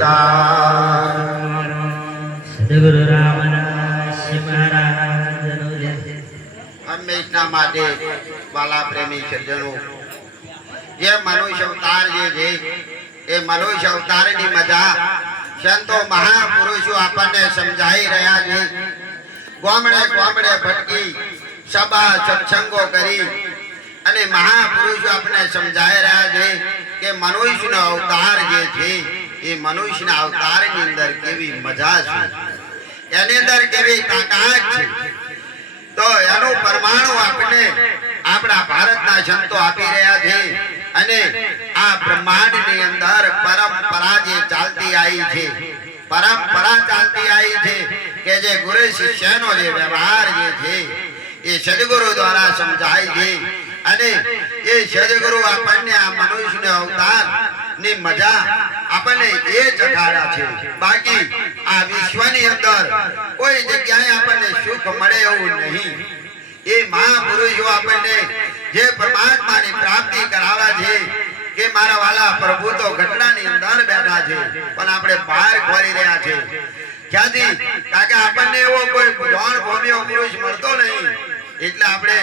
નિદાન સદગુરુ રામદાસ મહારાજનો જય. હંમેશના માટે વાલા પ્રેમી સજ્જનો, જે મનુષ્ય અવતાર જે છે એ મનુષ્ય અવતારની મજા સંતો મહાપુરુષો આપણને સમજાઈ રહ્યા છે. ગામડે ગામડે ભટકી સભા સત્સંગો કરી અને મહાપુરુષો આપણને સમજાઈ રહ્યા છે કે મનુષ્યનો અવતાર જે છે એ મનુષ્યના અવતારની અંદર કેવી મજા છે, એની અંદર કેવી તાકાત છે. તો એનું પરમાણુ આપણે આપણા ભારતના સંતો આપી રહ્યા છે. અને આ બ્રહ્માંડની અંદર પરંપરા જે ચાલતી આવી છે, પરંપરા ચાલતી આવી છે કે જે ગુરુ શિષ્યનો જે વ્યવહાર જે છે એ સદગુરુ દ્વારા સમજાય છે. અને એ સદગુરુ આપણને આ મનુષ્યનો અવતાર ની મજા આપણને એ ચખાડ્યા છે. બાકી આ વિશ્વની અંદર કોઈ જગ્યાએ આપણને સુખ મળે એવું નહીં. એ મહાપુરુષો આપણને જે પરમાત્માની પ્રાપ્તિ કરાવ્યા છે કે મારા વાલા પ્રભુ તો ઘટનાની અંદર બેઠા છે, પણ આપણે બહાર ખોરી રહ્યા છે. ક્યાંથી? કારણ કે આપણને એવો કોઈ ધોણ ભૂમિયો પુરુષ મળતો નહીં, એટલે આપણે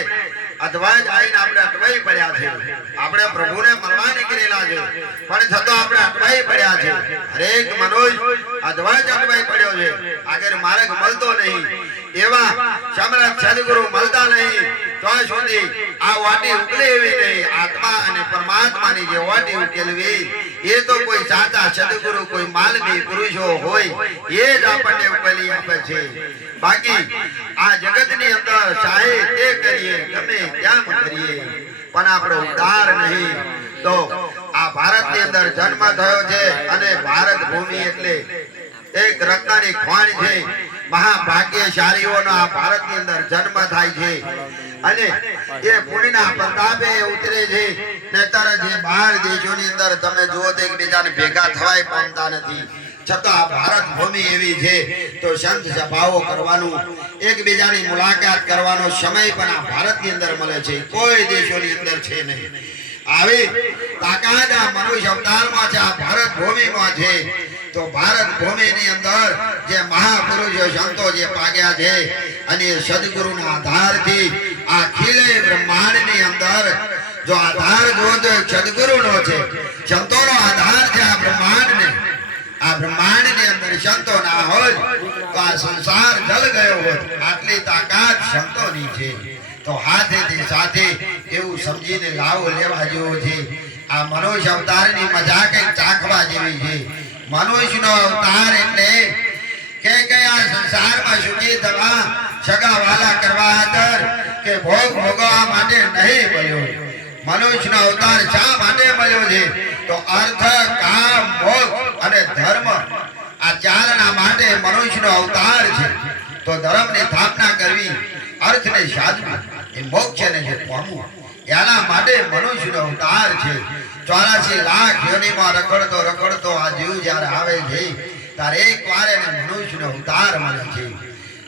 અધવાજ આવીને આપણે અટવાઈ પડ્યા છે. આપણે પ્રભુને મળવા નીકળેલા છે, પણ છતાં આપણે અટવાઈ પડ્યા છે. હરેક મનુષ્ય અધવાજ અટવાઈ પડ્યો છે, આગળ માર્ગ મળતો નહીં. એવા સમર્થ સદગુરુ મળતા નહીં તો સુધી આ વાટી ઉકલે એવી નહીં. આત્મા અને પરમાત્માની જે વાટી ઉકેલવી એ તો કોઈ સાચા સદગુરુ, કોઈ માલવી પુરુષો હોય એ જ આપણને ઉકેલી આપે છે. બાકી આ જગતની અંદર ચાહે તે કરીએ, ગમે ત્યાં કરીએ, પણ આપણો ઉદ્ધાર નહીં. તો આ ભારતની અંદર જન્મ થયો છે અને ભારત ભૂમિ એટલે એક રત્નની ખોણ છે. મહાભાગ્યશાળીઓનો આ ભારતની અંદર જન્મ થાય છે અને એ પુણ્યના પ્રતાપે ઉતરે છે. નહીતર જે બહાર દેશોની અંદર તમે જુઓ તો એકબીજાને ભેગા થવાય પામતા નથી. છતાં આ ભારત ભૂમિ એવી છે તો સંત સભાઓ કરવાનું, એકબીજાની મુલાકાત કરવાનો સમય પણ આ ભારતની અંદર મળે છે, કોઈ દેશોની અંદર છે નહીં. આવી તાકાત આ મનુષ્ય અવતારમાં છે, આ ભારત ભૂમિમાં છે. તો ભારત ભૂમિની અંદર જે મહાપુરુષો સંતો જે પાગ્યા છે અને સદગુરુના આધારથી આ ખીલે બ્રહ્માંડની અંદર જો આધાર જો સદગુરુનો છે, સંતોનો આધાર છે આ બ્રહ્માંડને. આ બ્રહ્માંડની અંદર સંતો ના હોય તો આ સંસાર જલ ગયો હોત. આટલી તાકાત સંતોની છે. તો હાથેથી સાથે એવું સમજીને લાવો લેવા જેવો છે. આ મનુષ્ય અવતારની મજા કંઈક ચાખવા જેવી છે. મનુષ્યનો અવતાર એટલે કે આ સંસારમાં સુખી થવા, સગા વાલા કરવા ખાતર કે ભોગ ભોગવવા માટે નહીં મળ્યો. મનુષ્યનો અવતાર શા માટે મળ્યો છે? તો અર્થ, કામ, ભોગ અને ધર્મ આ ચારના માટે મનુષ્યનો અવતાર છે. તો ધર્મની સ્થાપના કરવી, અર્થને સાધવું, એ મોક્ષને જે પામવું, એના માટે મનુષ્યનો અવતાર છે. 84 લાખ યોનિમાં રખડતો રખડતો આ જીવ જ્યારે આવે છે ત્યારે એક વાર એને મનુષ્યનો અવતાર મળે છે.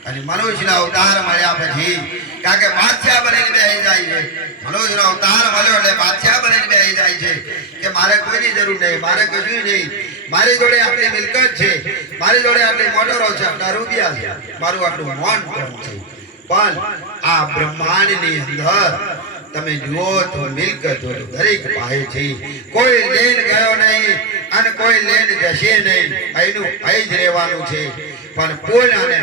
અને મનુષ્યનો અવતાર મળ્યા પછી કારણ કે બાદશાહ બનીને બેસી જાય છે. મનુષ્યનો અવતાર મળ્યો એટલે બાદશાહ બનીને બેસી જાય છે કે મારે કોઈની જરૂર નહીં, મારે કશું નહીં, મારી જોડે આટલી મિલકત છે, મારી જોડે આટલી મોટરો છે, આટલા રૂપિયા છે, મારું આટલું મોન કોણ છે. પણ આ બ્રહ્માંડની અંદર તમે જુઓ તો મિલકત દરેક પાસે છે. કોઈ લેન ગયો નહીં અને કોઈ લેન જશે નહીં. એનું ભય જ રહેવાનું છે. પણ પુણ્ય અને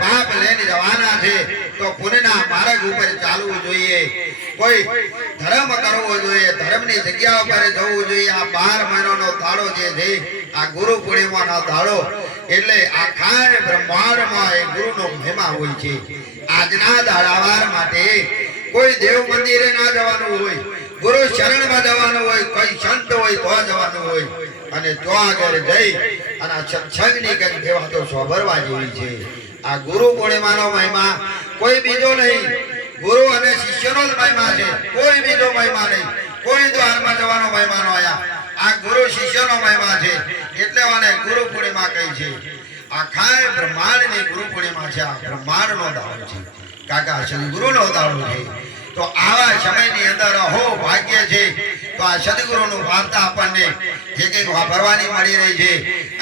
પાપ લઈને જવાના છે. તો પુણ્યના માર્ગ ઉપર ચાલવું જોઈએ, કોઈ ધર્મ કરવો જોઈએ, ધર્મની જગ્યા ઉપર જવું જોઈએ. આ 12 મહિનાનો દાડો જે છે આ ગુરુ પૂર્ણિમાનો દાડો એટલે આખા બ્રહ્માંડમાં એ ગુરુનો મહિમા હોય છે. આજના દાડાવાર માટે કોઈ દેવ મંદિરે ના જવાનું હોય, ગુરુ શરણમાં જવાનું હોય, કોઈ સંત હોય તો જવાનું હોય. અને તો આગળ જઈ અને આ સત્સંગની કંઈક સેવા તો સ્વભરવા જેવી છે. આ ગુરુ પૂર્ણિમાનો મહિમા કોઈ બીજો નહીં, ગુરુ અને શિષ્યનો જ મહિમા છે, કોઈ બીજો મહિમા નહીં. કોઈ દ્વારમાં જવાનો મહિમા નો આયા. આ ગુરુ શિષ્યનો મહિમા છે એટલે મને ગુરુ પૂર્ણિમા કહી છે. આખા બ્રહ્માંડની ગુરુ પૂર્ણિમા છે. આ બ્રહ્માંડનો દાડો છે, કાકા સદગુરુનો દાડો છે. તો આવા સમયની અંદર અહો ભાગ્ય છે તો આ સદગુરુનું વાર્તા આપણને જે કંઈક વાપરવાની મળી રહી છે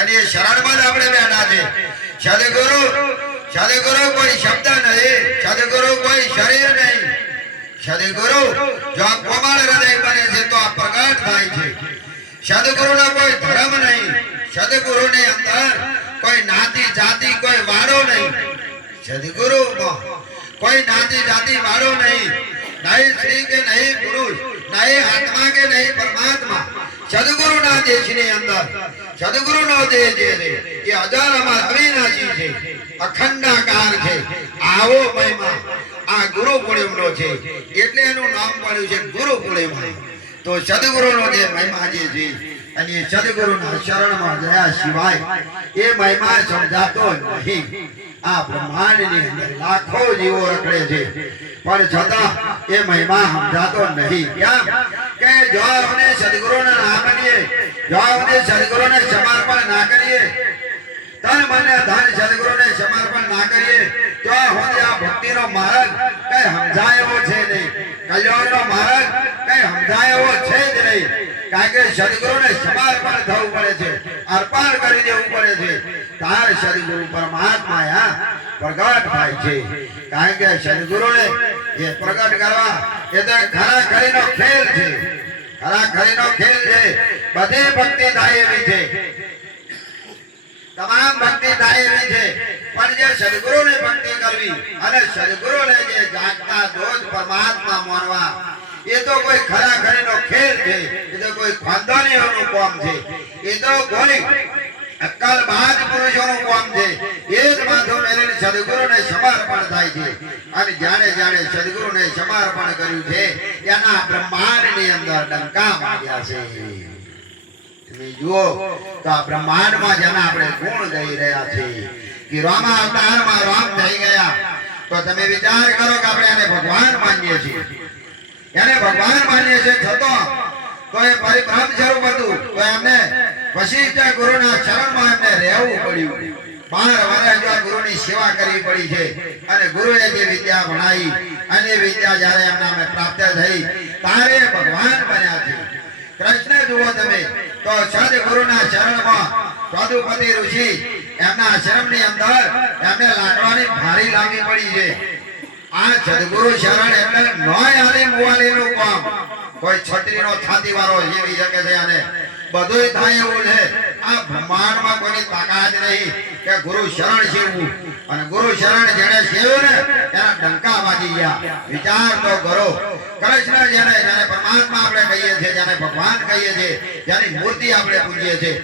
અને એ શરણમાં જ આપણે બેઠા છે. સદગુરુ કોઈ શબ્દ નહીં, સદગુરુ કોઈ શરીર નહીં. સદગુરુ જો આ કોમળ હૃદય બને છે તો આ પ્રગટ થાય છે. સદગુરુનો કોઈ ધર્મ નહીં, સદગુરુની અંદર કોઈ નાતી જાતિ કોઈ વાળો નહીં. સદગુરુ કોઈ નાતી જાતિ વાળો નહીં, નહીં સ્ત્રી કે નહીં પુરુષ, નહીં આત્મા કે નહીં પરમાત્મા. સદગુરુના દેશની અંદર સદગુરુનો દેહ જે છે એ અજર અમર અવિનાશી છે, અખંડાકાર છે. આવો મહિમા આ ગુરુ પૂર્ણિમાનો છે એટલે એનું નામ પડ્યું છે ગુરુ પૂર્ણિમા. તો સદગુરુનો જે મહિમા જે છે અને એ સદગુરુના શરણમાં ગયા સિવાય એ મહિમા સમજાતો નહીં. આ બ્રહ્માંડની અંદર લાખો જીવો રખડે છે પણ છતાં એ મહિમા સમજાતો નહીં. કેમ કે જો આપણે સદગુરુને ના માનીએ, જો આપણે સદગુરુને સમર્પણ ના કરીએ, તન મન ધન સદગુરુને સમર્પણ ના કરીએ તો હોદે આ ભક્તિનો માર્ગ કઈ સમજાયો છે નહીં, કલ્યાણનો માર્ગ કઈ સમજાયો છે જ નહીં. કારણ કે સદગુરુને સમર્પણ થવું પડે છે, અર્પણ કરી દેવું પડે છે. તાર સદગુરુ પરમાત્મા પ્રગટ થાય છે. કારણ કે સદગુરુને એ પ્રગટ કરવા એ તો ખરા ખરીનો ખેલ છે, ખરા ખરીનો ખેલ છે. બધી ભક્તિ થાય એવી છે, તમામ ભક્તિ થાય એવી છે, પણ જે સદગુરુની ભક્તિ કરવી અને સદગુરુને જે જાગતા રોજ પરમાત્મા માનવા એ તો કોઈ ખરા ખરીનો ખેલ છે, એ તો કોઈ ખાનદાનીઓનું કામ છે, એ તો કોઈ અક્કલબાજ પુરુષોનું કામ છે. એ જ માથું મેળવીને સદગુરુને સમર્પણ થાય છે. અને જાણે જાણે સદગુરુને સમર્પણ કર્યું છે એના બ્રહ્માંડની અંદર ડંકા વાગ્યા છે. તમે જુઓ તો આ બ્રહ્માંડમાં જેના આપણે ગુણ ગાઈ રહ્યા છીએ કે રામ અવતારમાં રામ થઈ ગયા, તો તમે વિચાર કરો કે આપણે એને ભગવાન માનીએ છીએ, એને ભગવાન માનીએ છીએ, છતાં તો એ પરિભ્રમ સ્વરૂપ હતું. તો એમને વશિષ્ઠ ગુરુના ચરણમાં એમને રહેવું પડ્યું. 12 વર્ષ જો ગુરુની સેવા કરવી પડી છે અને ગુરુએ જે વિદ્યા ભણાવી અને વિદ્યા જ્યારે એમના પ્રાપ્ત થઈ તારે ભગવાન બન્યા છે. કૃષ્ણ જુઓ તમે તો સદગુરુના ચરણમાં સ્વાદુપતિ ઋષિ એમના આશ્રમની અંદર એમને લાકડાની ભારી લાગી પડી છે. આ સદગુરુ શરણ એટલે નોય આલી મુવાલીનું કામ. કોઈ છત્રીનો છાતી વાળો જેવી શકે છે અને બધું થાય એવું છે. આ બ્રહ્માંડમાં કોઈની તાકાત નહીં કે ગુરુ શરણ સેવવું. અને ગુરુ શરણ જેને સેવ્યું ને એના ડંકા વાગી ગયા. વિચાર તો કરો, કૃષ્ણ જેને પરમાત્મા આપણે કહીએ છીએ, જેને ભગવાન કહીએ છીએ, જેની મૂર્તિ આપણે પૂજીએ છીએ,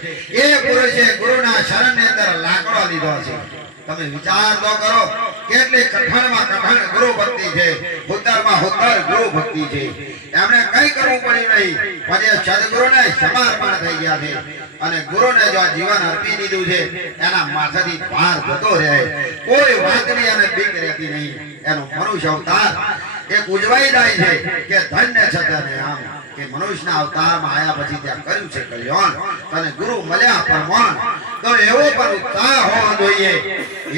એ પુરુષે ગુરુના શરણની અંદર લાકડો લીધો છે. તમે વિચાર તો કરો કેટલી કઠણમાં કઠણ ગુરુ ભક્તિ છે, ઉત્તરમાં ઉત્તર ગુરુ ભક્તિ છે. એમણે કઈ કરવું પડ્યું નહીં, પણ સદગુરુને સમર્પણ થઈ ગયા છે અને ગુરુને જો જીવન અર્પી દીધું છે એના માથાથી ભાર જતો રહે, કોઈ વાતની એને બીક રહેતી નહીં. એનો મનુષ્ય અવતાર એક ઉજવાઈ જાય છે કે ધન્ય છે તને આમ કે મનુષ્યના અવતારમાં આયા પછી ત્યાં કર્યું છે કલ્યાણ, તને ગુરુ મળ્યા પરમાન. તો એવો પણ ઉત્સાહ હોવો જોઈએ,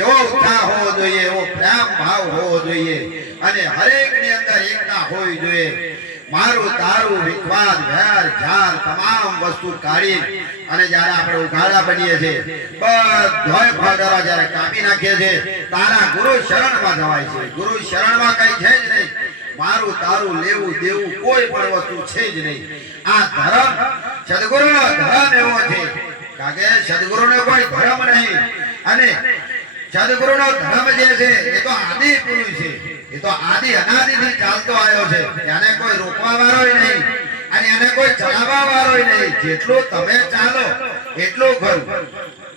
એવો ઉત્સાહ હોવો જોઈએ, એવો પ્રેમ ભાવ હોવો જોઈએ અને હરેકની અંદર એકતા હોવી જોઈએ. મારું તારું વિખવાદ વેર ઝાર તમામ વસ્તુ કાઢી અને જ્યારે આપણે ઉઘાડા બનીએ છીએ બધોય ફળદરા જ્યારે કાપી નાખીએ છીએ તારા ગુરુ શરણમાં જવાય છે. ગુરુ શરણમાં કઈ છે જ નહીં, મારું તારું લેવું દેવું કોઈ પણ વસ્તુ છે જ નહીં. આ ધર્મ સદગુરુનો ધર્મ એવો છે કારણ કે સદગુરુનો કોઈ ધર્મ નહીં અને સદગુરુનો ધર્મ જે છે એ તો આદિ પુરુષ છે, એ તો આદિ અનાદિથી ચાલતો આવ્યો છે. એને કોઈ રોકવા વાળો નહીં અને એને કોઈ ચલાવવા વાળો નહીં. જેટલું તમે ચાલો એટલું ખરું,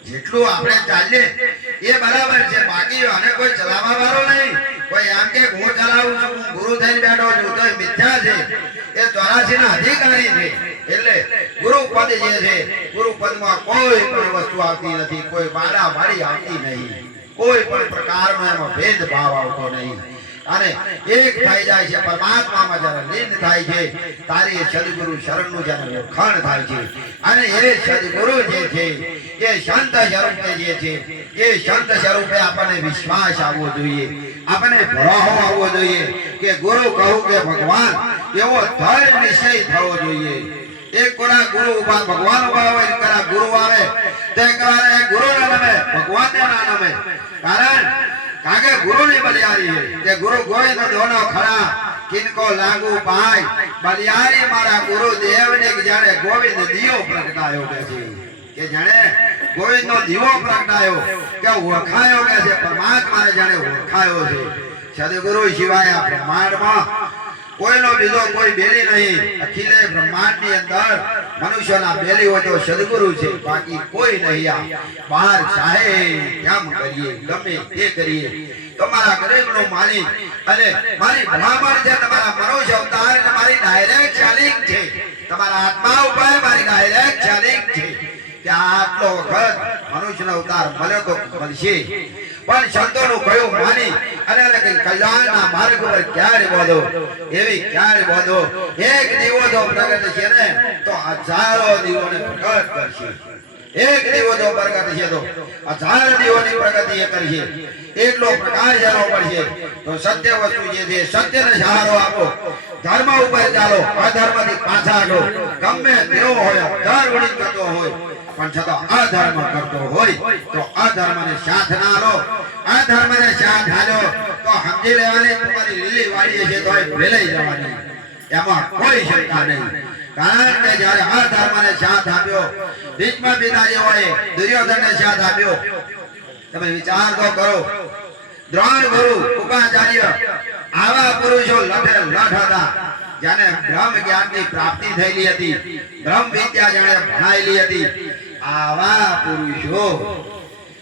જેટલું આપણે ચાલીએ એ બરાબર છે, બાકી અને કોઈ ચલાવવા વાળો નહીં. કોઈ એમ કે હું ચલાવું છું, હું ગુરુ થઈને બેઠો છું, તો એ મિથ્યા છે. એ 84 ના અધિકારી છે. એટલે ગુરુ પદ જે છે, ગુરુ પદમાં કોઈ પણ વસ્તુ આવતી નથી, કોઈ વાડા વાળી આવતી નહીં, કોઈ પણ પ્રકારનો એમાં ભેદભાવ આવતો નહીં અને એક થઈ જાય છે. પરમાત્મામાં જ્યારે લીન થાય છે તારી સદગુરુ શરણનું જ્યારે વખાણ થાય છે અને એ સદગુરુ જે છે એ સંત સ્વરૂપે જે છે એ સંત સ્વરૂપે આપણને વિશ્વાસ આવવો જોઈએ આપણે ભરોહો આવવો જોઈએ કે ગુરુ કહું કે ભગવાન એવો ધૈર્ય નિશ્ચય થવો જોઈએ. એક કોરા ગુરુ ઉભા ભગવાન ઉભા હોય કરા ગુરુ આવે તે કરે ગુરુ ના નામે ભગવાન ના નામે. કારણ કાગે ગુરુ ની બલિયારી છે કે ગુરુ ગોવિંદ દોનો ખરા કિनको લાગુ પાય બલિયારી મારા ગુરુ દેવ ને જાણે ગોવિંદ દીવો પ્રગટાયો કે જાણે ગોવિંદ નો દીવો પ્રગટાયો કે ઓળખાયો કે છે પરમાત્માને જાણે ઓળખાયો છે. સદગુરુ સિવાય આ બ્રહ્માંડમાં કોઈનો બીજો કોઈ બેલી નહીં. અખિલે બ્રહ્માંડ ની અંદર મનુષ્યના બેલી હોય તો સદગુરુ છે, બાકી કોઈ નહીં. બહાર ચાહે કેમ કરીએ ગમે તે કરીએ તમારા ગરીબનો માલિક અને મારી ભલામણ છે તમારા મનુષ્ય અવતાર અને મારી ડાયરેક્ટ ચાલિંગ છે. તમારા આત્મા ઉપર મારી ડાયરેક્ટ ચાલિંગ છે કે આટલો વખત મનુષ્યનો અવતાર મળે તો મળશે, પણ સંતોનું કયું માની અને કલ્યાણના માર્ગ પર ક્યારે બોધો એવી ક્યારે બોધો. એક દીવો જો પ્રગટ છે ને તો હજારો દીવોને પ્રગટ કરશે. એક દીવો જો પ્રગટ છે તો હજાર દીવોની પ્રગતિ એ કરશે. એટલો પ્રકાશ એનો પડશે. તો સત્ય વસ્તુ જે છે સત્યને સહારો આપો. ધર્મ ઉપર ચાલો, અધર્મથી પાછા હટો. ગમે તેવો હોય ધર્મ કરતો હોય પણ છતાં અધર્મ કરતો હોય તો અધર્મને સાથ ના લો. અધર્મને સાથ આલો તો સમજી લેવાની તમારી લીલી વાળી છે તો ભેલાઈ જવાની, એમાં કોઈ શંકા નહીં. કારણ કે જ્યારે અધર્મને સાથ આપ્યો ભીષ્મ પિતાજીઓએ દુર્યોધનને સાથ આપ્યો. તમે વિચાર તો કરો, દ્રોણ ગુરુ ઉપાચાર્ય આવા પુરુષો લઠે લઠ હતા જેને બ્રહ્મ જ્ઞાનની પ્રાપ્તિ થયેલી હતી, બ્રહ્મ વિદ્યા જેણે ભણાયેલી હતી. આવા પુરુષો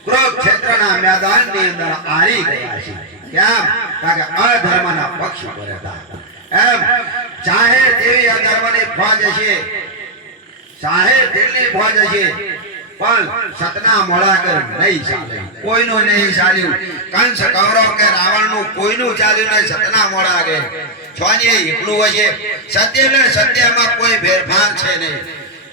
કુરુક્ષેત્રના મેદાનની અંદર હારી ગયા છે. કેમ? કારણ કે અધર્મના પક્ષ પર હતા. એમ ચાહે તેવી અધર્મની ફોજ હશે, ચાહે તેટલી ફોજ હશે, પણ સતના મોળા કર નહીં ચાલે. કોઈનું નહીં ચાલ્યું. કંસ કૌરવ કે રાવણનું કોઈનું ચાલ્યું નહીં. સતના મોળા કે છોને એકલું હશે. સત્ય ને સત્યમાં કોઈ ફેરફાર છે નહીં.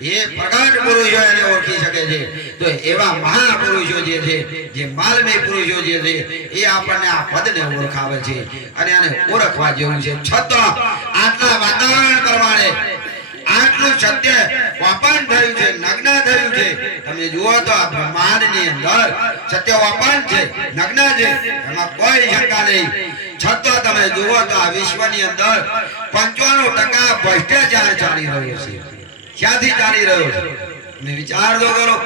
એ પ્રગટ પુરુષો એને ઓળખી શકે છે. તો એવા મહાપુરુષો જે છે, જે માલમી પુરુષો જે છે, એ આપણને આ પદને ઓળખાવે છે અને આને ઓળખવા જેવું છે. છતાં આટલા વાતાવરણ પ્રમાણે આટલું સત્ય વાપન થયું છે, નગ્ન થયું છે. તમે જુઓ તો આ બ્રહ્માંડની અંદર સત્ય વાપન છે, નગ્ન છે, એમાં કોઈ શંકા નહીં. છતાં તમે જુઓ તો આ વિશ્વની અંદર 95% ભ્રષ્ટાચાર ચાલી રહ્યો છે. ક્યાંથી ચાલી રહ્યો છે? તમે વિચાર તો કરો.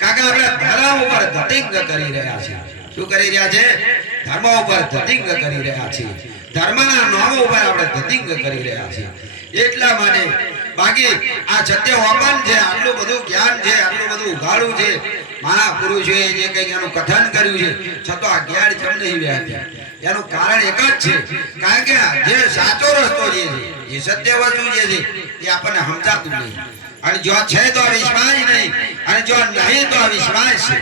કાકા આપણે ધર્મ ઉપર ધતિંગ કરી રહ્યા છીએ. શું કરી રહ્યા છે? ધર્મ ઉપર ધતિંગ કરી રહ્યા છીએ. ધર્મના નામ ઉપર આપણે ધતિંગ કરી રહ્યા છીએ. એટલા માટે બાકી આ સત્ય વાપન છે, આટલું બધું જ્ઞાન છે, આટલું બધું ઉઘાડું છે, મહાપુરુષોએ જે કંઈક એનું કથન કર્યું છે, છતાં આ જ્ઞાન કેમ નહીં વ્યાપ્યા? એનું કારણ એક જ છે, કારણ કે જે સાચો રસ્તો જે છે, જે સત્ય વસ્તુ જે છે એ આપણને સમજાતું નહીં. અને જો છે તો વિશ્વાસ નહીં, અને જો નહીં તો વિશ્વાસ છે.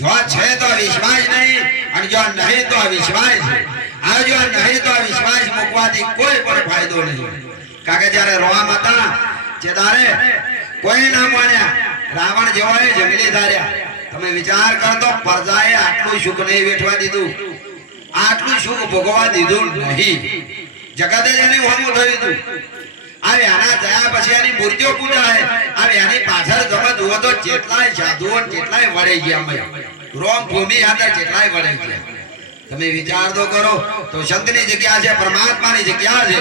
જો છે તો વિશ્વાસ નહીં, અને જો નહીં તો વિશ્વાસ છે. આ જો નહીં તો વિશ્વાસ મૂકવાથી કોઈ પણ ફાયદો નહીં. કારણ કે જયારે રોવા હતા ત્યારે કોઈ ના માન્યા, રાવણ જેવાએ જંગલી ધાર્યા. તમે વિચાર કરો તો પ્રજાએ આટલું સુખ નહીં વેઠવા દીધું, આટલું સુખ ભોગવવા દીધું નહીં. જગતે જેની હોમું થયું હતું. આવે આના જયા પછી એની મૂર્તિઓ પૂજાય. આવે એની પાછળ તમે જુઓ તો જેટલાય સાધુઓ જેટલાય વળે ગયા. અમે રોમ ભૂમિ અંદર જેટલાય વળે ગયા. તમે વિચાર તો કરો. તો સંતની જગ્યા છે, પરમાત્માની જગ્યા છે,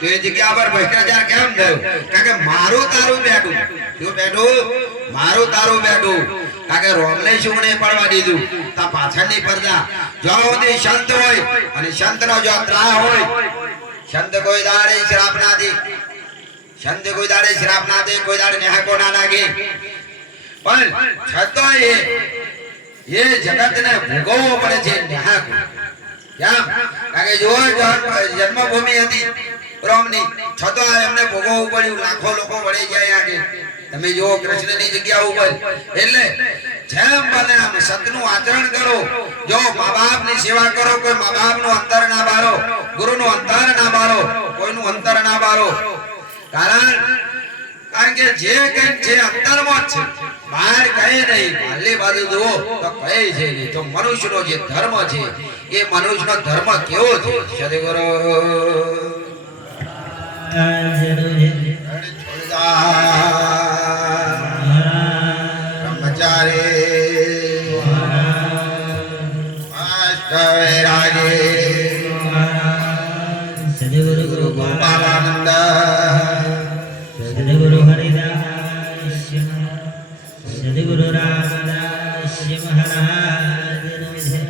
તો એ જગ્યા પર ભ્રષ્ટાચાર કેમ થયો? કારણ કે મારું તારું બેઠું. શું બેઠું? મારું તારું બેઠું. કારણ કે રોમને શું નહીં પડવા દીધું. તા પાછળની પ્રજા જો સુધી સંત હોય અને સંતનો જો ત્રાહ હોય, સંત કોઈ દાડે શ્રાપ ના દે, સંત કોઈ દાડે શ્રાપ ના દે, કોઈ દાડે નેહાકો ના લાગે. પણ છતાં એ જગતને ભોગવવો પડે છે નેહાકો. કેમ? કારણ કે જો જન્મભૂમિ હતી રોમની, છતાં એમને ભોગવવું પડ્યું. લાખો લોકો વળી જાય આગળ. તમે જુઓ કૃષ્ણની જગ્યા ઉપર. એટલે જેમ બને આમ સતનું આચરણ કરો. જો મા બાપની સેવા કરો, કોઈ મા બાપનું અંતર ના બારો, ગુરુનું અંતર ના બારો, કોઈનું અંતર ના બારો. કારણ કારણ કે જે કંઈ છે અંતરમાં જ છે, બહાર કઈ નહીં. બહારની બાજુ જુઓ તો કઈ છે નહીં. તો મનુષ્યનો જે ધર્મ છે એ મનુષ્યનો ધર્મ કેવો છે? સદગુરુ બ્રહ્મચારી અષ્ટવૈરાગે સદગુરુ ગોપાલાનંદ સદગુરુ હરિદાસ સદગુરુ રામદાસ મહારાજનો જય.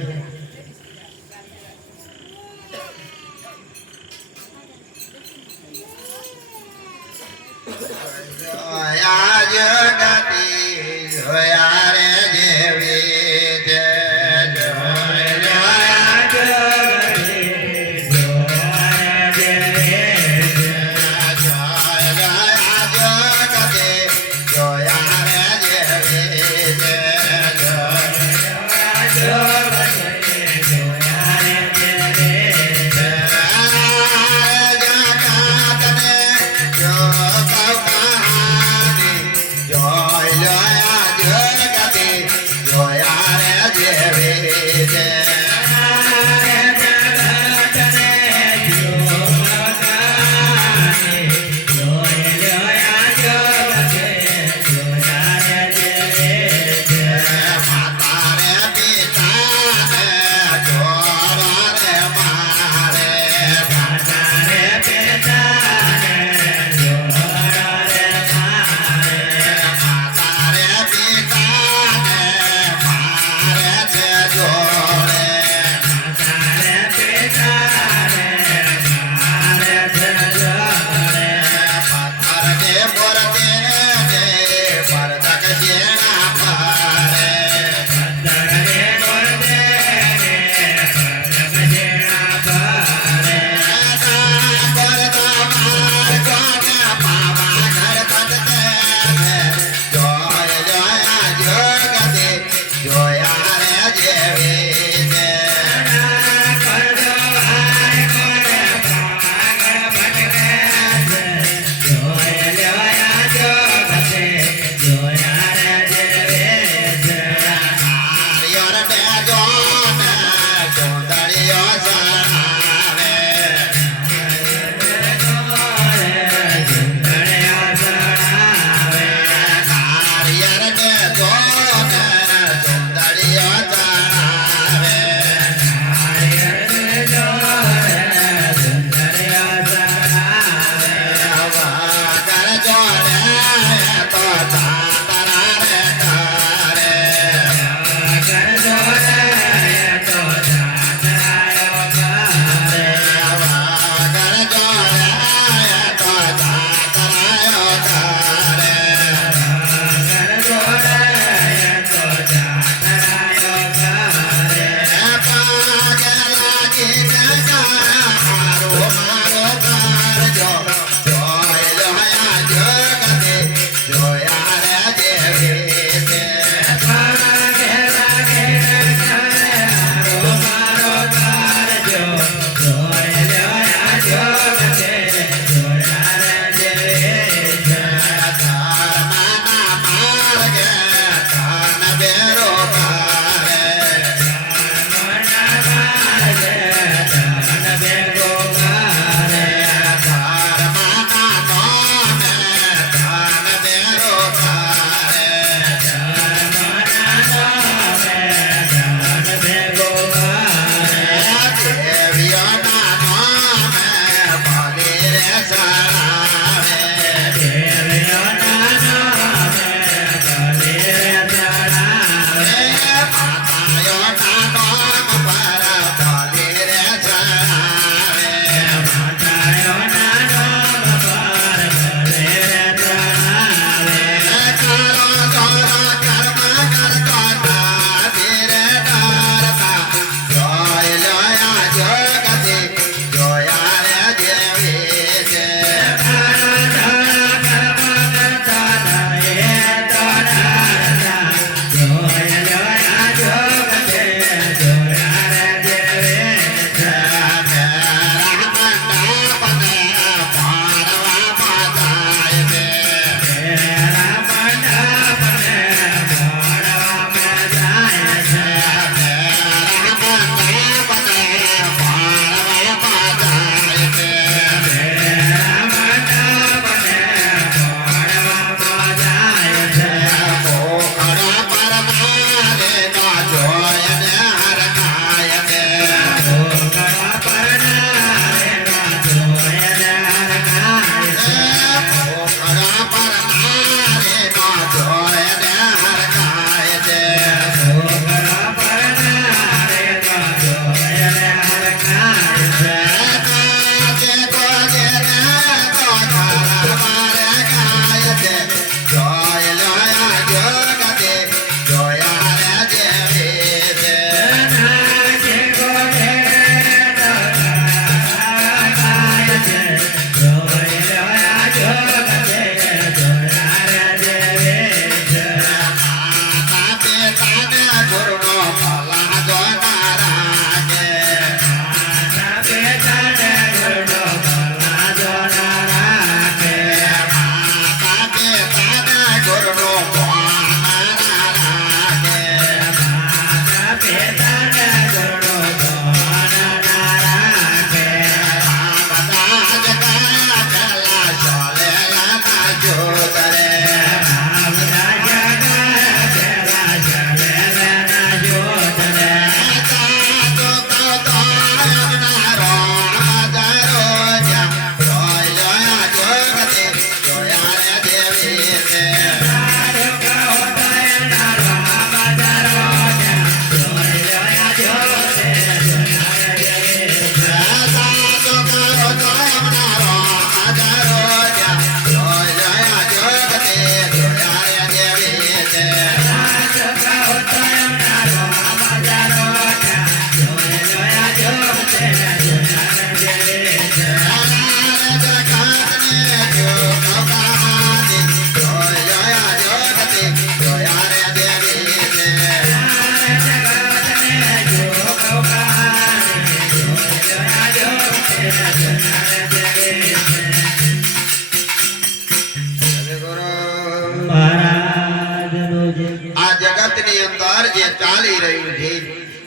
મહારાજનો જય. આ જગતની અંદર જે ચાલી રહ્યું છે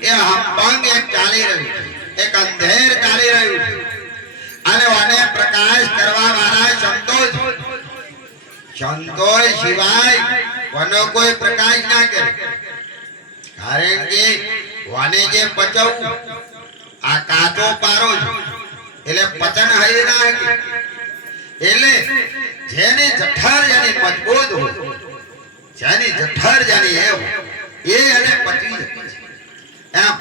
એ હંપંગ એક ચાલી રહ્યું છે, એક અંધેર ચાલી રહ્યું છે અને આને પ્રકાશ કરવા વાળા સંતો છે. સંતો સિવાય કોનો કોઈ પ્રકાશ ના કરે, કારણ કે વાને જે પચવું આ કાચો પારો છે એટલે પચન હઈ ના શકે. એટલે જેની જઠર જેની મજબૂત હોય, જેની જઠર જેની એ હોય એ એને પચવી શકે છે. એમ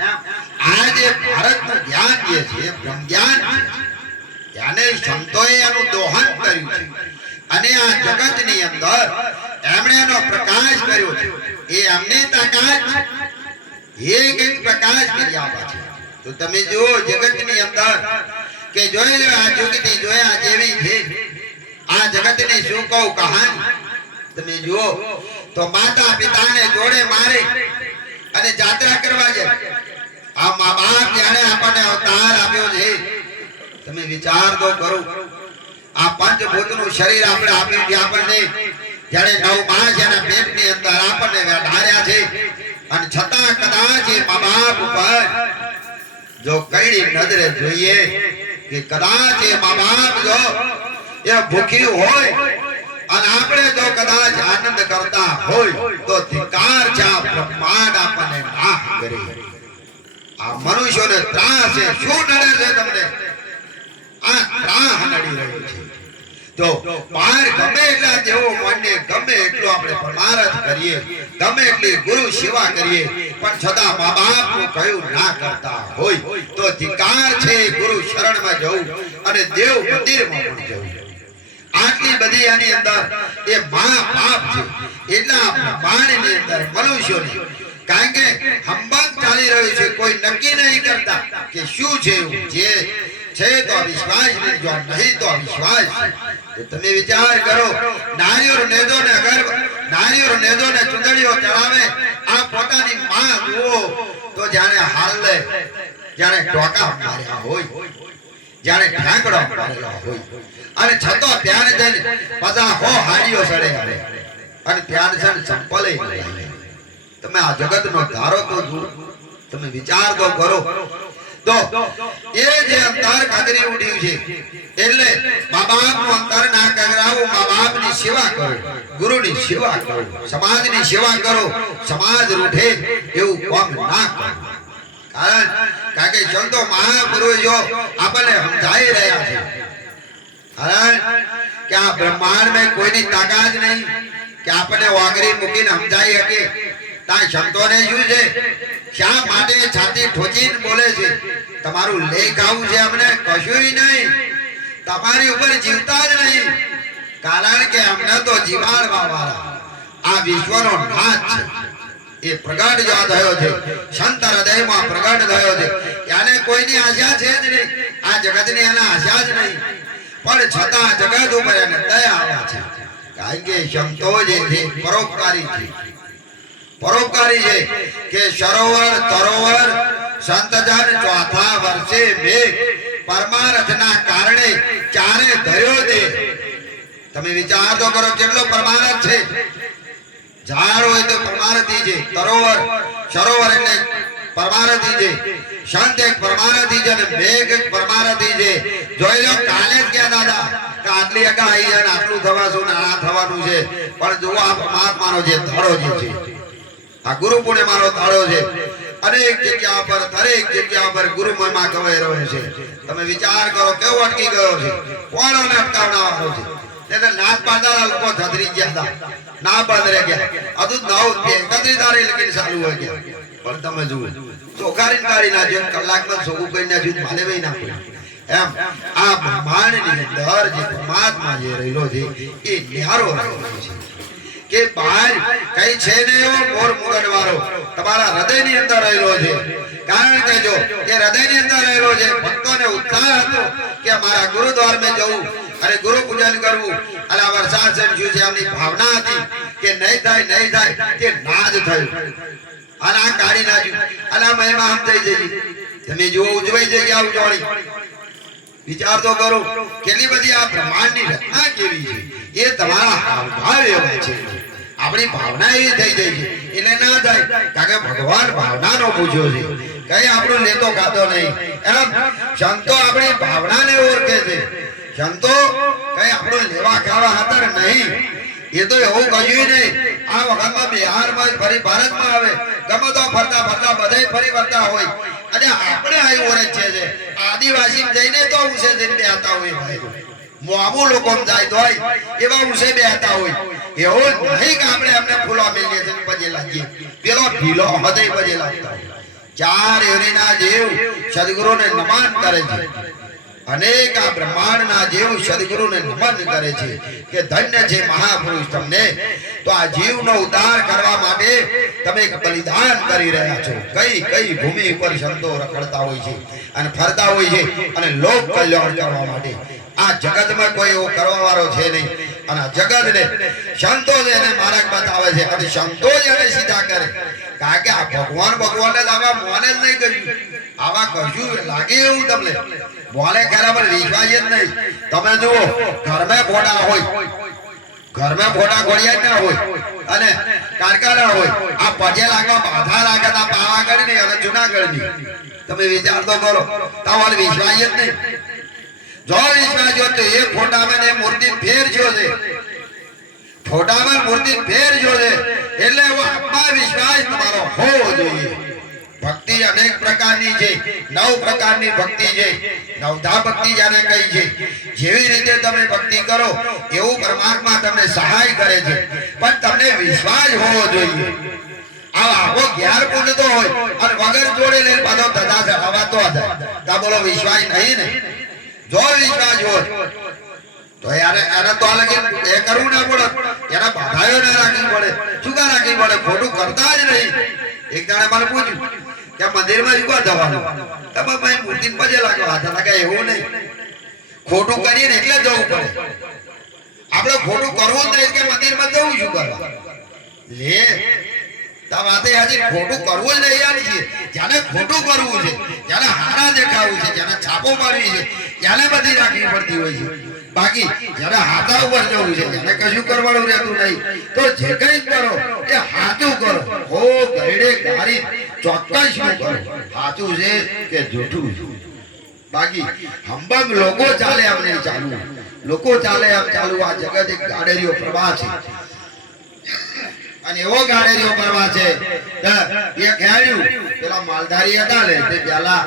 આ જે ભારતનું જ્ઞાન જે છે બ્રહ્મ જ્ઞાન છે, એને સંતોએ એનું દોહન કર્યું છે અને આ જગતની અંદર એમણે એનો પ્રકાશ કર્યો છે. એ એમની તાકાત છે, એક એક પ્રકાશ કરી આપે છે. તો તમે જુઓ જગતની અંદર કે જોઈ લો આ જગતની જોયા જેવી છે આ જગતની શું કહું કહાની. તમે જુઓ તો માતા પિતાને જોડે મારે અને જાત્રા કરવા જાય. આ મા બાપ જાણે આપણને અવતાર આપ્યો છે. તમે વિચાર તો કરો, આ પંચભૂતનું શરીર આપણે આપ્યું છે આપણને, જ્યારે 9 માસ એના પેટની અંદર આપણને વેઢાર્યા છે અને છતાં કદાચ એ મા બાપ ઉપર જો કઈડી નજરે જોઈએ કે કદાચ એ મા બાપ જો એ ભૂખ્યું હોય અને આપણે જો કદાચ આનંદ કરતા હોય તો ધિક્કાર છે આ બ્રહ્માંડ આપણને ના કરે. આ મનુષ્યોને ત્રાસ છે. શું નડે છે તમને? આ ત્રાસ નડી રહ્યો છે. તો બહાર ગમે એટલા દેવો માન્ય, ગમે એટલું આપણે પરમારથ કરીએ, ગમે એટલી ગુરુ સેવા કરીએ, પણ છતાં મા બાપનું કહ્યું ના કરતા હોય તો ધિક્કાર છે ગુરુ શરણમાં જવું અને દેવ મંદિરમાં પણ જવું. આટલી બધી આની અંદર એ મા બાપ છે. એટલા બ્રહ્માંડની અંદર મનુષ્યોની, કારણ કે હંબંગ ચાલી રહ્યું છે, કોઈ નક્કી નહીં કરતા કે શું છે. જે છે તો વિશ્વાસ નહીં, જો નહીં તો વિશ્વાસ. તમે વિચાર કરો, નારીઓ નેદો ને અગર નારીઓ નેદો ને ચુંદડીઓ ચડાવે, આ પોતાની માં જુઓ તો જાણે હાલે, જાણે ટોકા માર્યા હોય, જાણે ઢાંકડો મારેલા હોય, અને છતો ત્યાં જઈને પાછા હો હાડીઓ સડે આવે અને ત્યાં છે ચંપલે લાગે. તમે આ જગતનો ધારો તો જુઓ, તમે વિચાર તો કરો. તો એ જે અંતર કાગરી ઉડ્યું છે એટલે મા બાપનું અંતર ના કગરાવો, મા બાપની સેવા કરો, ગુરુની સેવા કરો, સમાજની સેવા કરો. સમાજ રૂઠે એવું કામ ના કરો. કારણ કે સંતો મહાપુરુષો આપણને સમજાઈ રહ્યા છે. કારણ કે આ બ્રહ્માંડમાં કોઈની તાકાત નહીં કે આપણને વાગરી મૂકીને સમજાઈ શકે. ત્યાં સંતોને શું છે? શા માટે છાતી ઠોચીને બોલે છે? તમારું લેખ આવું છે, અમને કશું નહીં, તમારી ઉપર જીવતા જ નહીં. કારણ કે અમને તો જીવાડવા વાળા આ વિશ્વનો નાથ છે એ પ્રગટ જો થયો છે, સંત હૃદયમાં પ્રગટ થયો છે. એને કોઈની આશા છે જ નહીં, આ જગતની એને આશા જ નહીં, પણ છતાં જગત ઉપર એને દયા આવે છે. કારણ કે સંતો જે છે પરોપકારી છે, પરોપકારી છે કે સરોવર તરોવર સંતજન ચોથા વર્ષે મેઘ પરમારથના કારણે ચારે ધર્યો દે. તમે વિચાર તો કરો કેટલો પરમારથ છે. ઝાડ હોય તો પરમારથી છે, તરોવર સરોવર એટલે પરમારથી છે, સંત એક પરમારથી છે અને મેઘ એક પરમારથી છે. જોઈ લો, કાલે જ ગયા દાદા કે આટલી અગા આવી જાય આટલું થવાશું ને આ થવાનું છે, પણ જુઓ આ પરમાત્માનો જે ધારો જે છે, આ ગુરુ પૂર્ણિમાનો દાડો છે. અનેક જગ્યા પર દરેક જગ્યા પર ગુરુ મહિમા ગવાઈ રહ્યો છે. તમે વિચાર કરો કેવો અટકી ગયો છે, કોણ આને અટકાવનારો છે? એટલે નાથ પાડનારા લોકો ધધરી ગયા હતા, ના બાંધરે ગયા. હજુ 31 તારીખ લગીને ચાલુ હોય ગયા. પણ તમે જુઓ ચોખારી કાઢી નાખ્યો, કલાકમાં સોગું કરી નાખ્યું, માલે ભાઈ નાખ્યું. એમ આ બ્રહ્માંડની અંદર જે પરમાત્મા જે રહેલો છે એ નિહારો રહેલો છે કે બહાર કઈ છે ને એવો મોર મુગટ વાળો તમારા હૃદયની અંદર રહેલો છે. કારણ કે જો એ હૃદયની અંદર રહેલો છે, ભક્તોને ઉત્સાહ હતો કે મારા ગુરુદ્વારમાં જવું અને ગુરુ પૂજન કરવું, અને આ વરસાદ શું છે એમની ભાવના હતી કે નહીં થાય કે ના જ થયું અને આ કાઢી નાખ્યું અને આ મહિમા આમ થઈ જઈ. તમે જુઓ ઉજવાઈ જગ્યા ઉજવણી વિચાર તો કરો કેટલી બધી આ બ્રહ્માંડની રચના કેવી છે. એ તમારા હાવભાવ એવા છે. આપણી ભાવના એવી થઈ જાય છે એટલે ના થાય. કારણ કે ભગવાન ભાવનાનો પૂછ્યો છે. કઈ આપણો લેતો ખાતો નહીં. એમ સંતો આપણી ભાવનાને ઓળખે છે. સંતો કઈ આપણો લેવા ખાવા હાતર નહીં. એ તો એવું કહ્યું નહીં. આ વખતમાં બિહારમાં ફરી ભારતમાં આવે ગમે તો ફરતા ફરતા બધા ફરી ફરતા હોય અને આપણે અહીં ઓળખીએ છે. આદિવાસી જઈને તો ઉસે જઈને બેહતા હોય ભાઈ. મોમું લોકો જાય તો એવા ઉસે બેહતા હોય. એવું નહીં કે આપણે એમને ફૂલો મેલીએ છીએ પજે લાગીએ. પેલો ઢીલો હૃદય પજે લાગતા હોય. ચાર યોનિના જીવ સદગુરુને નમન કરે છે. અનેક આ બ્રહ્માંડના જીવ સદગુરુને નમન કરે છે કે ધન્ય છે મહાપુરુષ તમને. તો આ જીવનો ઉદ્ધાર કરવા માટે તમે એક બલિદાન કરી રહ્યા છો. કઈ કઈ ભૂમિ ઉપર સંતો રખડતા હોય છે અને ફરતા હોય છે અને લોક કલ્યાણ કરવા માટે. આ જગતમાં કોઈ એવો કરવા વાળો છે નહીં. અને આ જગતને સંતો જ એને માર્ગ બતાવે છે અને સંતો જ એને સીધા કરે. કારણ કે આ ભગવાન ભગવાનને આવા મોને જ નહીં કર્યું. આવા કશું લાગે એવું તમને મોને ખરા પર વિશ્વાસ જ નહીં. તમે જુઓ ઘરમાં ફોટા હોય, ઘરમાં ફોટા ઘોડિયા ના હોય અને કારખાના હોય. આ પજે લાગવા બાધા લાગતા પાવાગઢ ની અને જુનાગઢ ની. તમે વિચાર તો કરો તમારો વિશ્વાસ જ નહીં. જો વિશ્વાસ જો તો એ ફોટામાં ને મૂર્તિ ફેર જો છે. ફોટામાં મૂર્તિ ફેર જો છે એટલે એવો આપવા વિશ્વાસ તમારો હોવો જોઈએ. ભક્તિ અનેક પ્રકારની છે. 9 પ્રકારની ભક્તિ છે. નવધા ભક્તિ જાને કઈ છે. જેવી રીતે તમે ભક્તિ કરો એવું પરમાત્મા તમને સહાય કરે છે. પણ તમને વિશ્વાસ હોવો જોઈએ. આવો જ્ઞાન પૂર્ણ તો હોય અને વગર જોડે લઈને પાછો ધધા ચડાવવા તો હતા. તા બોલો વિશ્વાસ નહીં ને. જો વિશ્વાસ હોય તો એને તો અલગ એ કરવું ના પડે. એના બાધાઓ ના રાખવી પડે. શું કા રાખવી પડે? ખોટું કરતા જ નહીં. એક દાડે મને પૂછ્યું કે મંદિરમાં શું કા જવાનું? તમે ભાઈ મૂર્તિ પજે લાગો હાથ લાગે એવું નહીં. ખોટું કરીને એટલે જવું પડે. આપણે ખોટું કરવું જ નહીં કે મંદિરમાં જવું શું કરવા લે. તા વાતે હજી ખોટું કરવું જ નહીં આની છે. જેને ખોટું કરવું છે, જેને હારા દેખાવું છે, જેને છાપો મારવી છે, એને બધી રાખવી પડતી હોય છે. બાકી જેને હાથા ઉપર જવું છે એને કશું કરવાનું રહેતું નહીં. તો જે કઈ કરો એ હાથું કરો. હો ગયડે ગારી ચોક્કસ શું કરો. સાચું છે કે જૂઠું છે. બાકી હંબગ લોકો ચાલે એમ નહીં ચાલુ. લોકો ચાલે એમ ચાલુ. આ જગત એક ગાડેરીઓ પ્રવાહ છે અને એવો ગાડેરીઓ પ્રવાહ છે. એ ખેડ્યું પેલા માલધારી હતા ને તે પેલા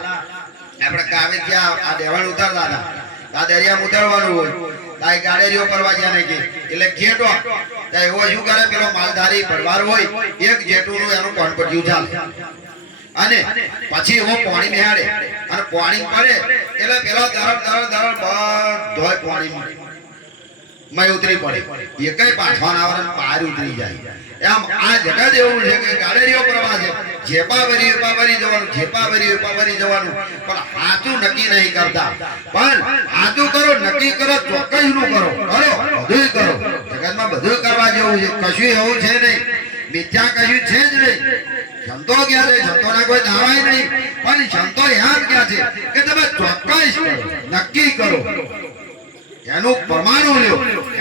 આપણે કાવે ત્યાં આ દેવાણ ઉતારતા હતા. આ દરિયામાં ઉતારવાનું હોય આ ગાડેરીઓ કરવા જ્યાં નહીં એટલે જેટો એવો શું કરે પેલો માલધારી ભરવાર હોય એક જેટુનું એનું કોન્પટિયું ચાલે અને પછી એવો પાણી મેહાડે અને પાણી પડે એટલે પેલો દરડ બધોય પાણી મય ઉતરી પડે. એકય પાછવાના આવરણ બહાર ઉતરી જાય. એમ આ જગત એવું છે કે ગાડેરીઓ પ્રવાહ છે. જેપાવરી ઉપાવરી જવાનું, જેપાવરી ઉપાવરી જવાનું. પણ હાચું નક્કી નહીં કરતા. પણ હાચું કરો, નક્કી કરો, ચોક્કસ નું કરો. કરો બધું કરો. જગતમાં બધું કરવા જેવું છે. કશું એવું છે નહીં. મિથ્યા કશું છે જ નહીં. સંતો ક્યાં છે? સંતોના કોઈ દાવાય નહીં. પણ સંતો યાદ ક્યાં છે કે તમે ચોક્કસ કરો, નક્કી કરો. એનું પ્રમાણ લ્યો.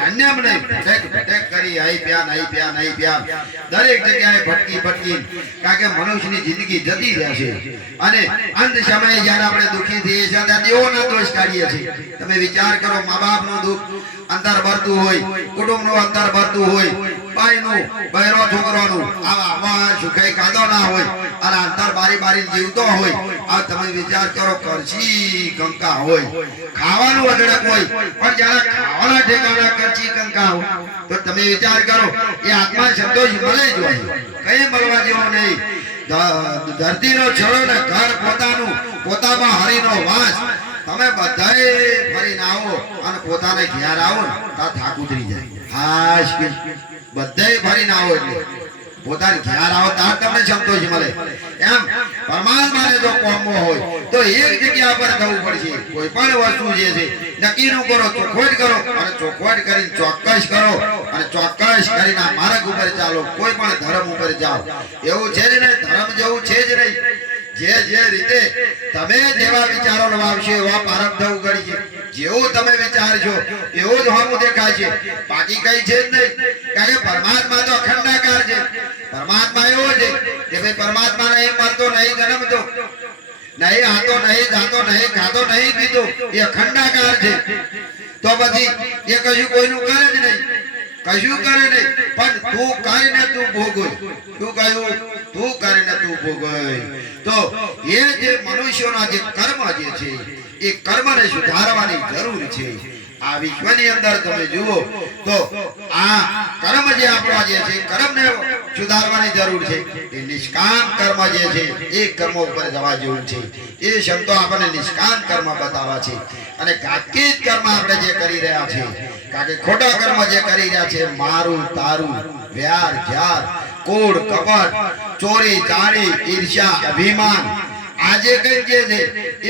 અન્યમ નહીં ભટક કરી અહીં પ્યાન અહીં પ્યાન અહીં પ્યાન દરેક જગ્યાએ ભટકી ભટકી. કારણ કે મનુષ્યની જિંદગી જતી રહેશે અને અંત સમયે જ્યારે આપણે દુઃખી થઈએ છીએ ત્યારે દેવોના દોષ કાઢીએ છીએ. તમે વિચાર કરો મા બાપનું દુઃખ અંતર ભરતું હોય, કુટુંબનું અંતર ભરતું હોય, ભાઈનું બહેરો છોકરોનું આવા સુખાઈ કાદો ના હોય અને અંતર બારી બારી જીવતો હોય. આ તમે વિચાર કરો કરછી કંકા હોય, ખાવાનું અઢળક હોય પણ જયારે ખાવાના ઠેકાણા કરછી કંકા હોય તો તમે વિચાર કરો એ આત્મા સંતોષ મળે જ હોય. કઈ મળવા જેવો નહીં. ધરતીનો છોડો ને ઘર પોતાનું, પોતામાં હરિનો વાસ. તમે બધાએ ફરીને આવો અને પોતાને ઘેર આવો ને ત્યાં થાક ઉતરી જાય. હાશ કે બધાએ ફરીને આવો એટલે પોતાને ઘેર આવો ત્યાં તમને સંતોષ મળે. એમ પરમાત્માને જો કોમવો હોય તો એક જગ્યા પર જવું પડશે. કોઈ પણ વસ્તુ જે છે નક્કી નું કરો, ચોખવટ કરો અને ચોખવટ કરીને ચોક્કસ કરો અને ચોક્કસ કરીને આ માર્ગ ઉપર ચાલો. કોઈ પણ ધર્મ ઉપર જાઓ. એવું છે જ નહીં. ધર્મ જેવું છે જ નહીં. જે રીતે તમે જેવા વિચારો વાવશો એવા પારખ થવું ગળી છે. એવું તમે વિચારશો એવું જ હોવું દેખાય છે, બાકી કઈ છે જ નહીં. કારણ કે પરમાત્મા તો અખંડાકાર છે. પરમાત્મા એવો છે કે ભાઈ પરમાત્મા નહીં મરતો, નહીં જન્મતો, નહીં આતો, નહીં જાતો, નહીં ખાતો, નહીં પીતો, એ અખંડાકાર છે. તો પછી એ કશું કોઈનું કરે જ નહીં, કશું કરે નહીં. પણ તું કરીને તું ભોગવ. તું કહ્યું તું કરીને તું ભોગવ. તો એ જે મનુષ્યોના જે કર્મ જે છે એ કર્મને સુધારવાની જરૂર છે. આ વિશ્વની અંદર તમે જુઓ તો આ કર્મ જે આપણા જે છે કર્મને સુધારવાની જરૂર છે. એ નિષ્કામ કર્મ જે છે એ કર્મ ઉપર જવા જેવું છે. એ શબ્દો આપણને નિષ્કામ કર્મ બતાવે છે. અને ઘાતકી કર્મ આપણે જે કરી રહ્યા છે, કારણ કે ખોટા કર્મ જે કરી રહ્યા છે, મારું તારું, વ્યાર ઝાર, કૂડ કપટ, ચોરી ચારી, ઈર્ષ્યા, અભિમાન, આજે કઈ જે છે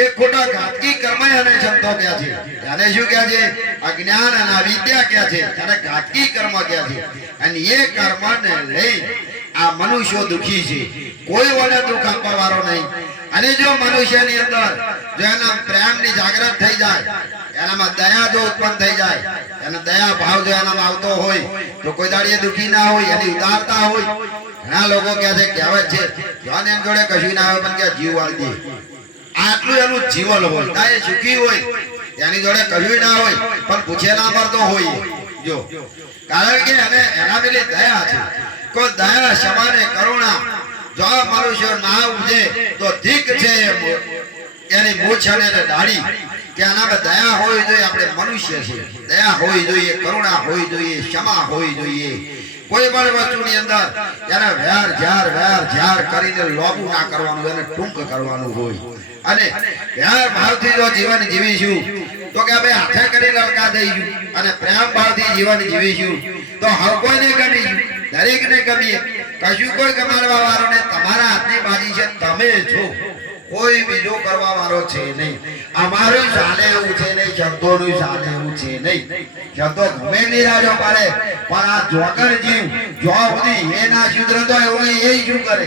એ ખોટા ઘાતકી કર્મ અને શબ્દો ક્યાં છે. ત્યારે શું ક્યાં છે? અજ્ઞાન અને અવિદ્યા ક્યાં છે? ત્યારે ઘાતકી કર્મ ક્યાં છે? અને એ કર્મને લઈ આ મનુષ્યો દુખી છે. કોઈ વડે દુઃખ આપવા વાળો નહીં. અને જો મનુષ્યની અંદર જો એના પ્રેમની જાગૃત થઈ જાય, એનામાં દયા જો ઉત્પન્ન થઈ જાય, એનો દયા ભાવ જો એનામાં આવતો હોય તો કોઈ દાડીએ દુઃખી ના હોય, એની ઉદારતા હોય. ઘણા લોકો કહે છે, કહેવત છે, જોન એમ જોડે કશું ના હોય પણ કે જીવ આલ દે. આટલું એનું જીવન હોય, ના એ સુખી હોય, એની જોડે કશું ના હોય પણ પૂછે ના મળતો હોય. જો કારણ કે એને એના પેલી દયા છે. કોઈ દયા સમાને કરુણા જો મનુષ્ય ના ઉપજે તો ઠીક છે. એની મૂછ અને દાઢી કે આનામાં દયા હોવી જોઈએ. આપણે મનુષ્ય છે, દયા હોવી જોઈએ, કરુણા હોવી જોઈએ, ક્ષમા હોવી જોઈએ. કોઈ પણ વસ્તુની અંદર એને વ્યાર ઝાર કરીને લોબુ ના કરવાનું, એને ટૂંક કરવાનું હોય. અને વ્યાર ભાવથી જો જીવન જીવીશું તો કે ભાઈ હાથે કરી લડકા દઈશું, અને પ્રેમ ભાવથી જીવન જીવીશું તો હર કોઈને ગમીશું, દરેકને ગમીએ. કશું કોઈ ગમાડવા વાળો ને તમારા હાથની બાજી છે, તમે છો, કોઈ બીજો કરવા વાળો છે નહીં. અમારું ચાલે એવું છે નહીં, શબ્દોનું ચાલે એવું છે નહીં. શબ્દો ગમે નિરાજો પાડે પણ આ જોગર જીવ જો સુધી એ ના સુધરતો એવું એ શું કરે?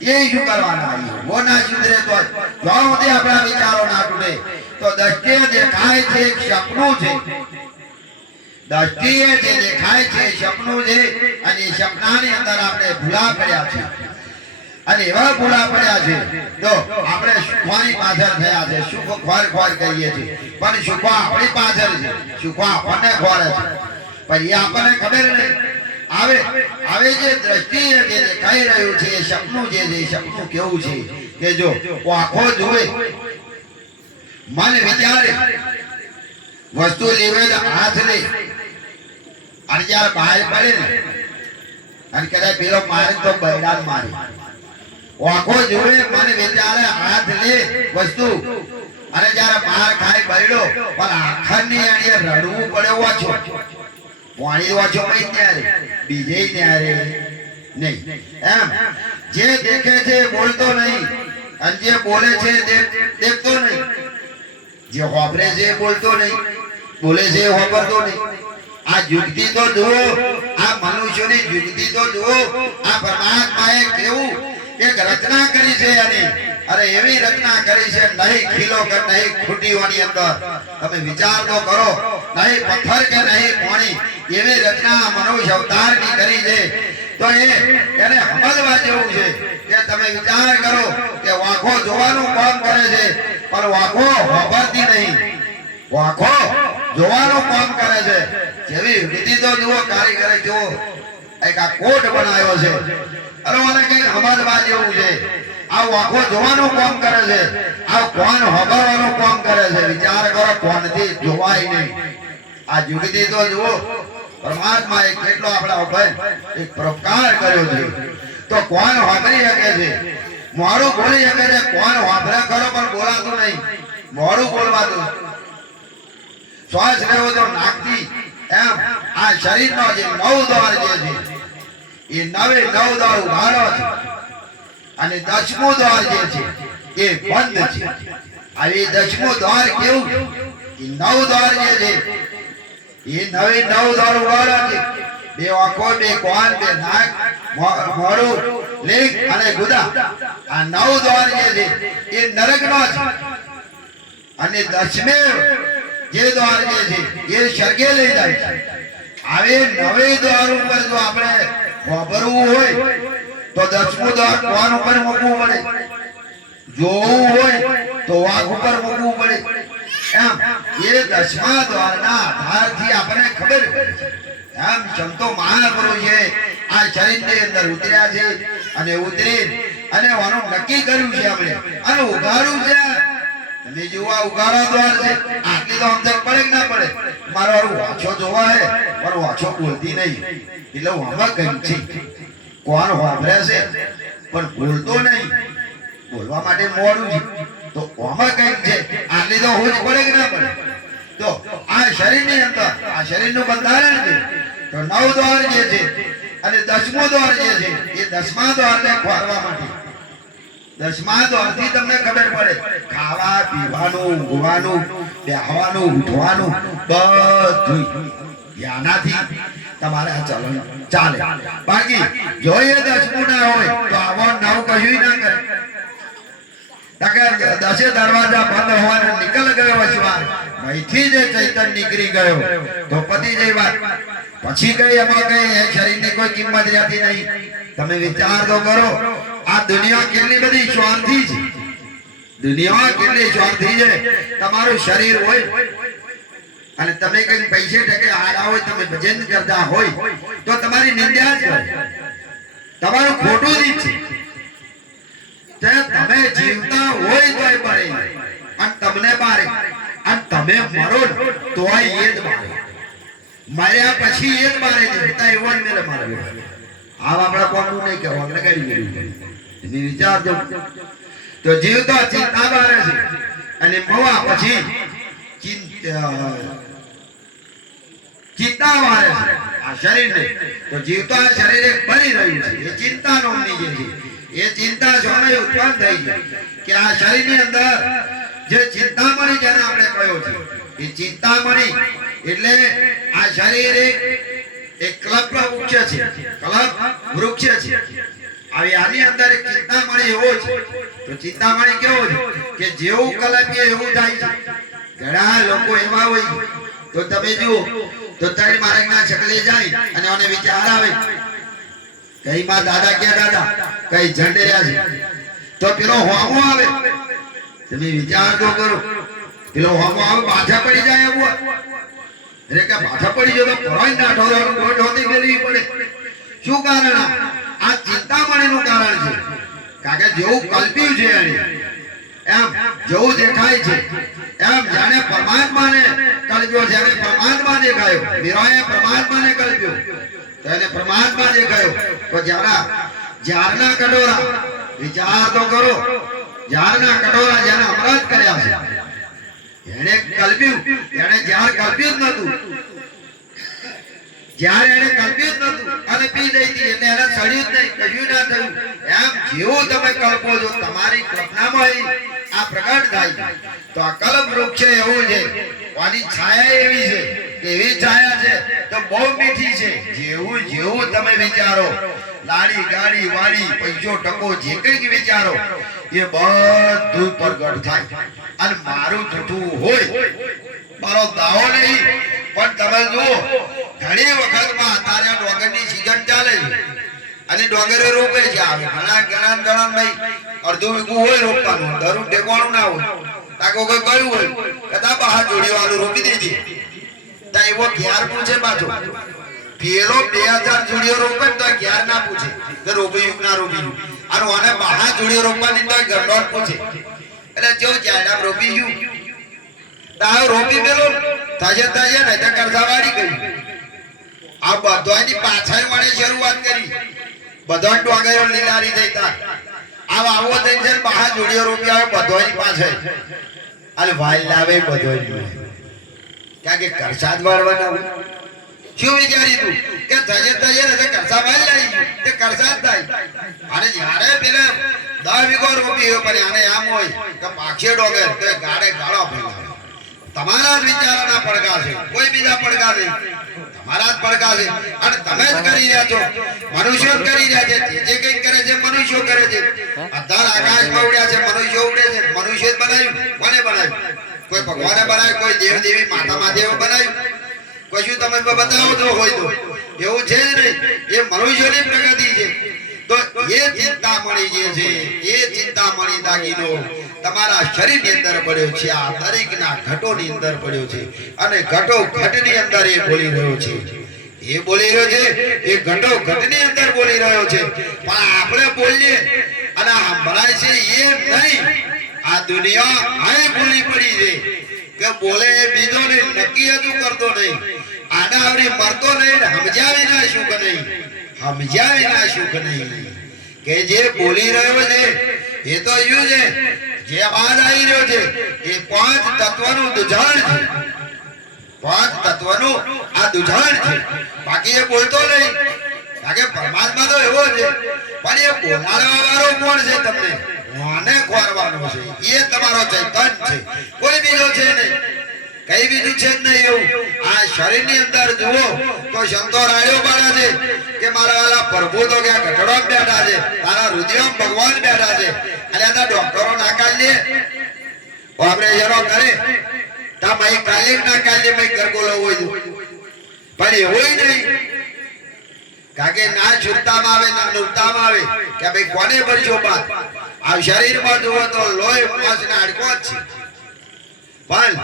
એ શું કરવાના? વો ના સુધરે તો જો સુધી આપણા વિચારો ના તૂટે તો દ્રષ્ટિએ દેખાય છે એક સપનું છે. દ્રષ્ટિએ જે દેખાય છે સપનું છે, અને એ સપનાની અંદર આપણે ભૂલા પડ્યા છે. અને એવા ભૂલા પડ્યા છે તો આપણે સુખવાની પાછળ થયા છે. સુખ ખોર કરીએ છીએ પણ સુખ આપણી પાછળ છે, સુખ આપણને ખોરે છે પણ એ આપણને ખબર નહીં. આવે જે દ્રષ્ટિએ જે દેખાઈ રહ્યું છે એ સપનું જે છે, સપનું કેવું છે કે જો આંખો જુએ, મન વિચારે, વસ્તુ લેવે હાથ લે, અને જયારે બહાર પડે ને અને કદાચ પેલો મારે તો બૈરાન મારે. આંખો જોડે, મન વિચારે, હાથ લે વસ્તુ, અને જયારે બહાર ખાય બૈડો પણ આખરની આણીએ રડવું પડે ઓછો, પાણી ઓછો નહીં ત્યારે બીજે ત્યારે નહીં. એમ જે દેખે છે બોલતો નહીં, અને જે બોલે છે દેખતો નહીં. જે હોબરે છે બોલતો નહીં, બોલે છે હોબરતો નહીં. આ યુક્તિ તો જુઓ, આ મનુષ્યની યુક્તિ તો જુઓ. આ પરમાત્માએ કેવું એક રચના કરી છે એની. અરે એવી રચના કરી છે, નહીં ખીલો કે નહીં ખૂટીઓની અંદર તમે વિચાર તો કરો, નહીં પથ્થર કે નહીં પાણી, એવી રચના મનુષ્ય અવતારની કરી છે. તો એને સમજવા જેવું છે કે તમે વિચાર કરો કે વાંખો જોવાનું કામ કરે છે પણ વાંખો વાપરતી નહીં, વાંખો જોવાનું કામ કરે છે. જેવી વિધિ તો જુઓ, કારીગરે જુઓ એક આ કોટ બનાવ્યો છે. અરે મને કઈ સમજવા જેવું છે. આ વાંખો જોવાનું કામ કરે છે, આ કોણ હબરવાનું કામ કરે છે. વિચાર કરો, કોણથી જોવાય નહીં. આ યુગતિ તો જુઓ, પરમાત્મા એક કેટલો આપણા ઉપર એક પ્રકાર કર્યો છે. તો કોણ વાપરી શકે છે? મોડું બોલી શકે છે, કોણ વાપરે કરો પણ બોલાતું નહીં, મોડું બોલવાતું. શ્વાસ લેવો તો નાકથી. એમ આ શરીરનો જે 9 દ્વાર જે છે એ 9 દ્વાર ઉઘાડો છે, અને 10મું દ્વાર જે છે એ બંધ છે. આ 10મું દ્વાર કેવું? એ 9 દ્વાર જે છે એ 9 દ્વાર ઉઘાડો છે. 2 આંખો, 2 કાન, 2 નાક, મોઢું, લેખ અને ગુદા. આ 9 દ્વાર જે છે એ નરકનો છે. અને 10મે જે દ્વાર જે છે એ સ્વર્ગે લઈ જાય છે. હવે નવે દ્વાર ઉપર જો આપણે વાપરવું હોય તો 10મું દ્વાર કોણ ઉપર મૂકવું પડે, જોવું હોય તો વાઘ ઉપર મૂકવું પડે. એમ એ 10મા દ્વારના આધારથી આપણને ખબર પડે છે. એમ સંતો મહાપુરુષે આ શરીરની અંદર ઉતર્યા છે અને ઉતરી અને વાનું નક્કી કર્યું છે આપણે અને ઉગાડ્યું છે. તમે જુઓ આ ઉગાડા દ્વાર છે, આટલી તો સમજણ પડે કે ના પડે? મારો વાછો જોવા હે પણ વાછો બોલતી નહીં એટલે આમાં કઈ છે કોણ વાપરે છે પણ બોલતો નહીં, બોલવા માટે મોડું છે તો આમાં કઈ છે આટલી તો હોજ પડે કે ના પડે? તો આ શરીરની અંદર આ શરીરનું બંધારણ છે તો 9 દ્વાર જે છે અને 10મો દ્વાર જે છે એ 10મા દ્વારને ખોરવા માટે 10મા દ્વારથી તમને ખબર પડે ખાવા પીવાનું, ઊંઘવાનું, બેહવાનું, ઉઠવાનું બધું યાનાથી તમારે આ ચલણ ચાલે. બાકી જો એ 10મું ના હોય તો આવો નવ કશું ના કરે. 10 દરવાજા બંધ હોવાને નીકળ ગયો વચમાં અહીંથી જે ચૈતન્ય નીકળી ગયો તો પતી જઈ વાત. પછી કઈ એમાં કઈ શરીરની કોઈ કિંમત રહેતી નહીં. તમે વિચાર તો કરો આ દુનિયા કેટલી બધી સ્વાર્થી છે, દુનિયા કેટલી સ્વાર્થી છે. તમારું શરીર હોય અને તમે કઈ પૈસે ટકે હારા હોય, તમે ભજન કરતા હોય તો તમારી નિંદા જ કરે, તમારું ખોટું જ છે. તમે જીવતા હોય તોય પડે અને તમને મારે અને તમે મરો તોય એ જ મારે, મર્યા પછી એ જ મારે જીવતા એવો જ મેલે મારે. આ આપણા કોમનું નહીં કહેવાનું લગાડી ગયું એની વિચારજો. તો જીવતો ચિંતા મારે છે અને મવા પછી ચિંતા મારે છે આ શરીરને. તો જીવતો આ શરીર એક બની રહ્યું છે એ ચિંતા નામની જે છે એ ચિંતા શોને ઉત્પન્ન થઈ છે કે આ શરીરની અંદર જે ચિંતામણી જેને આપણે કહ્યો છે એ ચિંતામણી એટલે આ શરીર એક કલ્પ વૃક્ષ છે, કલ્પ વૃક્ષ છે. હવે આની અંદર એક ચિંતામણી એવો છે તો ચિંતામણી કેવો છે કે જેવું કલ્પીએ એવું થાય છે. ઘણા લોકો એવા હોય તો તમે જુઓ તો 3 માર્ગના ચકલે જાય અને મને વિચાર આવે કઈ માં દાદા કે દાદા કઈ ઝંડેર્યા છે તો પેલો હોમો આવે. તમે વિચાર તો કરો પેલો હોમો આવે પાછા પડી જાય એવું અરે કે પાછા પડી જાય તો ભરાઈ ના ઠોરવાનું ગોઠ હોતી મેળવી પડે. શું કારણ? આ ચિંતામણીનું કારણ છે. કારણ કે જેવું કલ્પ્યું છે એને એમ જેવું દેખાય છે એમ જાણે પરમાત્માને કલ્પ્યો, જ્યારે પરમાત્મા દેખાયો મીરાએ પરમાત્માને કલ્પ્યો તો એને પરમાત્મા દેખાયો. તો જ્યારના કટોરા વિચાર તો કરો, જ્યારના કટોરા જેને અમૃત કર્યા છે એને કલ્પ્યું, એને જ્યાર કલ્પ્યું જ નતું, જ્યારે એને કલ્પ્યું જ નતું અને પી જઈ હતી એટલે એને સડ્યું જ નહીં, કશું ના થયું. એમ જેવું તમે કલ્પો છો તમારી કલ્પનામાં આ પ્રગટ થાય. તો આ કલ્પ વૃક્ષ એવું છે, આની છાયા એવી છે, એવી છાયા છે તો બહુ મીઠી છે. જેવું જેવું તમે વિચારો લાડી ગાડી વાડી પૈસો ટકો જે કંઈક વિચારો એ બધું પ્રગટ થાય. અને મારું જૂઠું હોય મારો દાવો નહીં પણ તમે જુઓ ઘણી વખતમાં અત્યારે ડોગરની સીઝન ચાલે છે અને ડોગરે રોપે છે. આવે ઘણા ભાઈ અડધું વીઘું હોય રોપવાનું, દરું ટેકવાનું ના હોય. તાકો કોઈ કયું હોય કદા બહાર જોડી વાળું રોપી દીધી તા એવો ઘેર પૂછે પાછો પેલો 2000 જોડીઓ રોપે તો ઘેર ના પૂછે કે રોપી ના રોપી અને ઓને બહાર જોડીઓ રોપવાની તો ઘરનો પૂછે. એટલે જો જાડા રોપી ગયું તાવ રોપી પેલો તાજે ને તો કરજાવાડી ગઈ. આ બધાની પાછળ વાળી શરૂઆત કરી, બધા ડોગરો લીલારી જઈતા આવો દઈને બહાર જોડીઓ રોપી આવે બધાની પાછળ અરે ભાઈ લાવે બધોય કારણ કે કરસાદ વાળવાના. શું વિચારી તું કે તજે ને કરસા વાળી લાવી તે કરસાદ થાય. અને જ્યારે પેલા 10 વીઘો રોપી હોય પણ આને આમ હોય કે પાછે ડોગર તો ગાડે ગાળો ફેલાવે. તમારા જ વિચારોના પડઘા છે, કોઈ બીજા પડઘા નહીં, તમારા જ પડઘા છે. અને તમે જ કરી રહ્યા છો, મનુષ્યો જ કરી રહ્યા છે. જે કંઈ કરે છે મનુષ્યો કરે છે. અધાર આકાશમાં ઉડ્યા છે, મનુષ્યો ઉડે છે. મનુષ્ય જ બનાવ્યું, કોને બનાવ્યું? કોઈ ભગવાને બનાવ્યું, કોઈ દેવ દેવી માતા મહાદેવ બનાવ્યું, કશું તમે બતાવો તો હોય તો એવું છે જ નહીં. એ મનુષ્યની પ્રગતિ છે. તો એ ચિંતામણી જે છે એ ચિંતામણી દાગીનો તમારા શરીરની અંદર પડ્યો છે, આ દરેકના ઘટોની અંદર પડ્યો છે અને ઘટો ઘટની અંદર એ બોલી રહ્યો છે. એ બોલી રહ્યો છે, એ ઘટો ઘટની અંદર બોલી રહ્યો છે. પણ આપણે બોલીએ અને સંભળાય છે એમ નહીં. આ દુનિયા આય બોલી પડી છે કે બોલે એ બીજો નહીં, નક્કી હજુ કરતો નહીં, આના આવડી મરતો નહીં, સમજાવી ના શું કે નહીં, સમજાવી ના શું કે નહીં. કે જે બોલી રહ્યો છે એ તો એવું છે, જે અવાજ આવી રહ્યો છે એ પાંચ તત્વનું દુજાણ છે. પાંચ તત્વનું આ દુજાણ છે. બાકી એ બોલતો નહીં. કારણ કે પરમાત્મા તો એવો છે, પણ એ બોલાડવા વાળો કોણ છે? તમને વાને ખોરવાનો છે. એ તમારો ચૈતન્ય છે, કોઈ બીજો છે નહીં, કઈ બીજું છે જ નહીં. એવું આ શરીરની અંદર જુઓ તો સંતો રાડ્યો પાડે છે કે મારા વાલા પ્રભુ તો ક્યાં ઘટડો બેઠા છે, તારા હૃદયમાં ભગવાન બેઠા છે. અને આ ડોક્ટરો ના કાઢીએ આપણે જરો કરે તા મય કાલે ના કાલે મય ગરગોલો હોય, પણ એવું નહીં. કાકે ના છુટ્ટામાં આવે ના નુરતામાં આવે કે ભાઈ કોને ભરજો બાત. આ શરીરમાં જુઓ તો લોહી પાંચ ના અડકો જ છે, પણ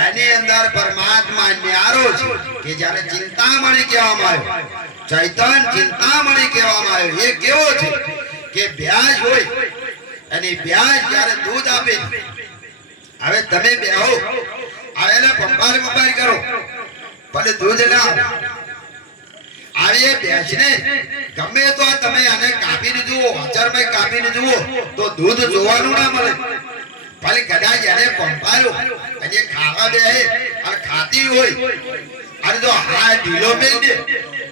એની અંદર પરમાત્મા ન્યારો છે. કે જ્યારે ચિંતામણી કહેવામાં આવ્યો, ચૈતન્ય ચિંતામણી કહેવામાં આવ્યો, એ કેવો છે કે ભ્યાજ હોય અને ભ્યાજ જ્યારે દૂધ આપે. હવે તમે બેહો આવેલા પંપાર કરો પણ દૂધ ના આવે. ભેંસને ગમે તો તમે આને કાપીને જુઓ, અચરમાં કાપીને જુઓ તો દૂધ જોવાનું ના મળે. ભલે કદાચ એને પંપાયો અને ખાવા દે અને ખાતી હોય અને જો હા ઢીલો મેલ દે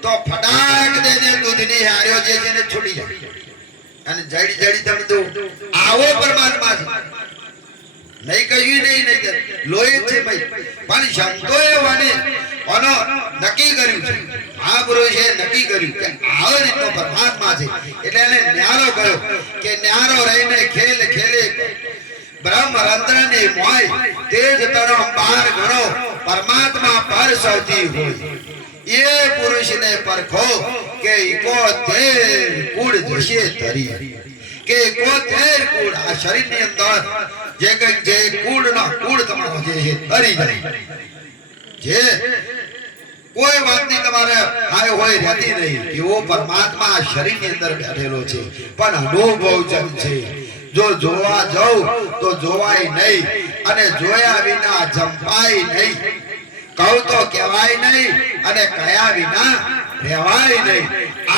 તો ફટાક દેને દૂધની હાર્યો જે છે ને છોડી જાય અને જડી જડી તમે તો આવો પરમાત્મા છે. નહીં કહ્યું નહીં લોહી છે ભાઈ, પણ સંતોએ વાને આનો નક્કી કર્યું છે. મહાપુરુષે નક્કી કર્યું કે આવો રીતનો પરમાત્મા છે. એટલે એને ન્યારો કહ્યો કે ન્યારો રહીને ખેલ ખેલે બ્રહ્મ રંધ્રની મોય તેજ તનો બાર ગણો પરમાત્મા પર સૌથી હોય. એ પુરુષને પરખો કે ઇકો તેર કુળ જશે તરી. કે ઇકો તેર કુળ આ શરીરની અંદર જે કઈ જે કુળના કુળ તમારો જે છે તરી જાય. જે કોઈ વાતની તમારે હાય હોય રહેતી નહીં એવો પરમાત્મા આ શરીરની અંદર બેઠેલો છે. પણ અનુભવજન છે. જો જોવા જાવ તો જોવાય નહીં અને જોયા વિના જંપાય નહીં, કહું તો કહેવાય નહીં અને કયા વિના રહેવાય નહીં.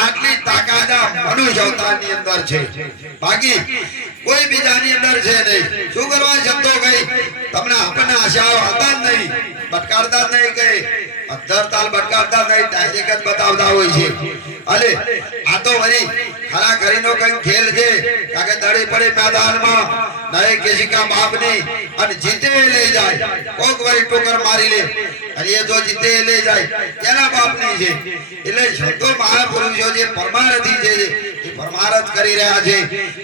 આટલી તાકાત મનુષ્ય અવતારની અંદર છે, બાકી કોઈ બીજાની અંદર છે નહીં. શું કરવા શબ્દો ગઈ તમને આપણને આશા આવતા જ નહીં, બટકારતા જ નહીં, કઈ અધર તાલ બટકારતા નહીં, ડાયરેક્ટ જ બતાવતા હોય છે. અરે આ તો વળી ખરા કરીનો કઈ ખેલ છે. કાકે દડી પડે મેદાનમાં નહીં કેશિકા બાપની અને જીતે લઈ જાય, કોક વળી ટોકર મારી લે અને એ જો જીતે લઈ જાય એના બાપની છે. એટલે સંતો મહાપુરુષો જે પરમારથી છે એ પરમારથ કરી રહ્યા છે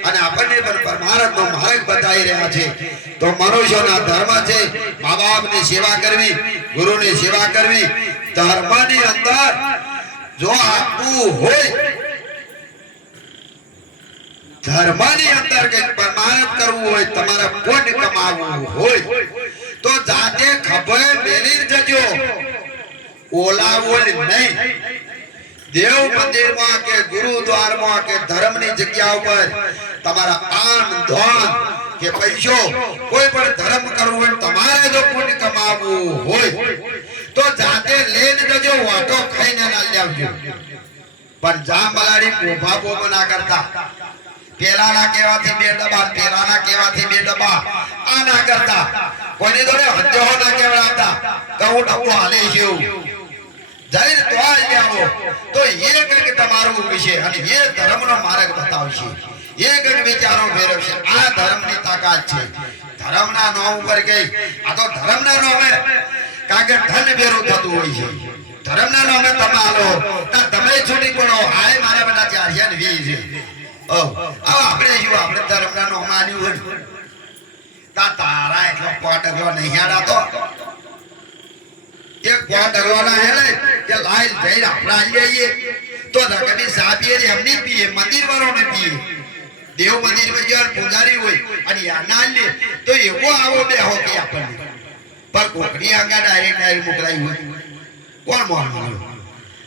અને આપણને પણ પરમારથનો માર્ગ બતાવી રહ્યા છે. તો મનુષ્યના ધર્મ છે મા બાપની સેવા કરવી, ગુરુની સેવા કરવી. ધર્મની અંદર જો આપવું હોય, ધર્મની અંદર કઈક પરમારથ કરવું હોય, તમારે પુણ્ય કમાવવું હોય તો જાતે ખભે મેલી જજો, ઓલાવો નહીં. દેવ મંદિરમાં કે ગુરુદ્વારમાં કે ધર્મની જગ્યા ઉપર તમારા આન ધન કે પૈસો કોઈ પણ ધર્મ કરવું હોય, તમારે જો પુણ્ય કમાવવું હોય તો જાતે લઈને જજો, વાટો ખાઈને ના લાવજો. પણ જામ બલાડી પોભા પોભ ના કરતા. પેલાના કેવાથી બે ડબ્બા, પેલાના કેવાથી બે ડબ્બા આ ના કરતા. કોની જોડે હજ્જો ના કેવડાવતા કે હું ડબ્બો હાલે છું જઈને તો આવી આવો તો એ કંઈક તમારું વિશે અને એ ધર્મનો માર્ગ બતાવશે, એ કંઈક વિચારો ફેરવશે. આ ધર્મની તાકાત છે. ધર્મના નામ ઉપર ગઈ આ તો ધર્મના નામે કાકે ધન બેરું થતું હોય છે. ધર્મના નામે તમે આલો તમે છૂટી પડો, હાય મારા બેટા 420 છે. આપણે શું આપણે ધર્મના નામ આન્યું હોય તારા એટલો ક્વાર્ટરલો નહીં હેડાતો એક ક્વાર્ટરવાના હેડે કે લાઈન જઈને આપણા આવીએ તો નકમી સાપીએ એમની પીએ મંદિર વાળોને પીએ દેવ મંદિર માં જ્યાં પૂજારી હોય અને યાના લે તો એવો આવો બે હો કે આપણને પર કોકડી આગળ ડાયરેક્ટ મોકલાઈ હોય કોણ મોહન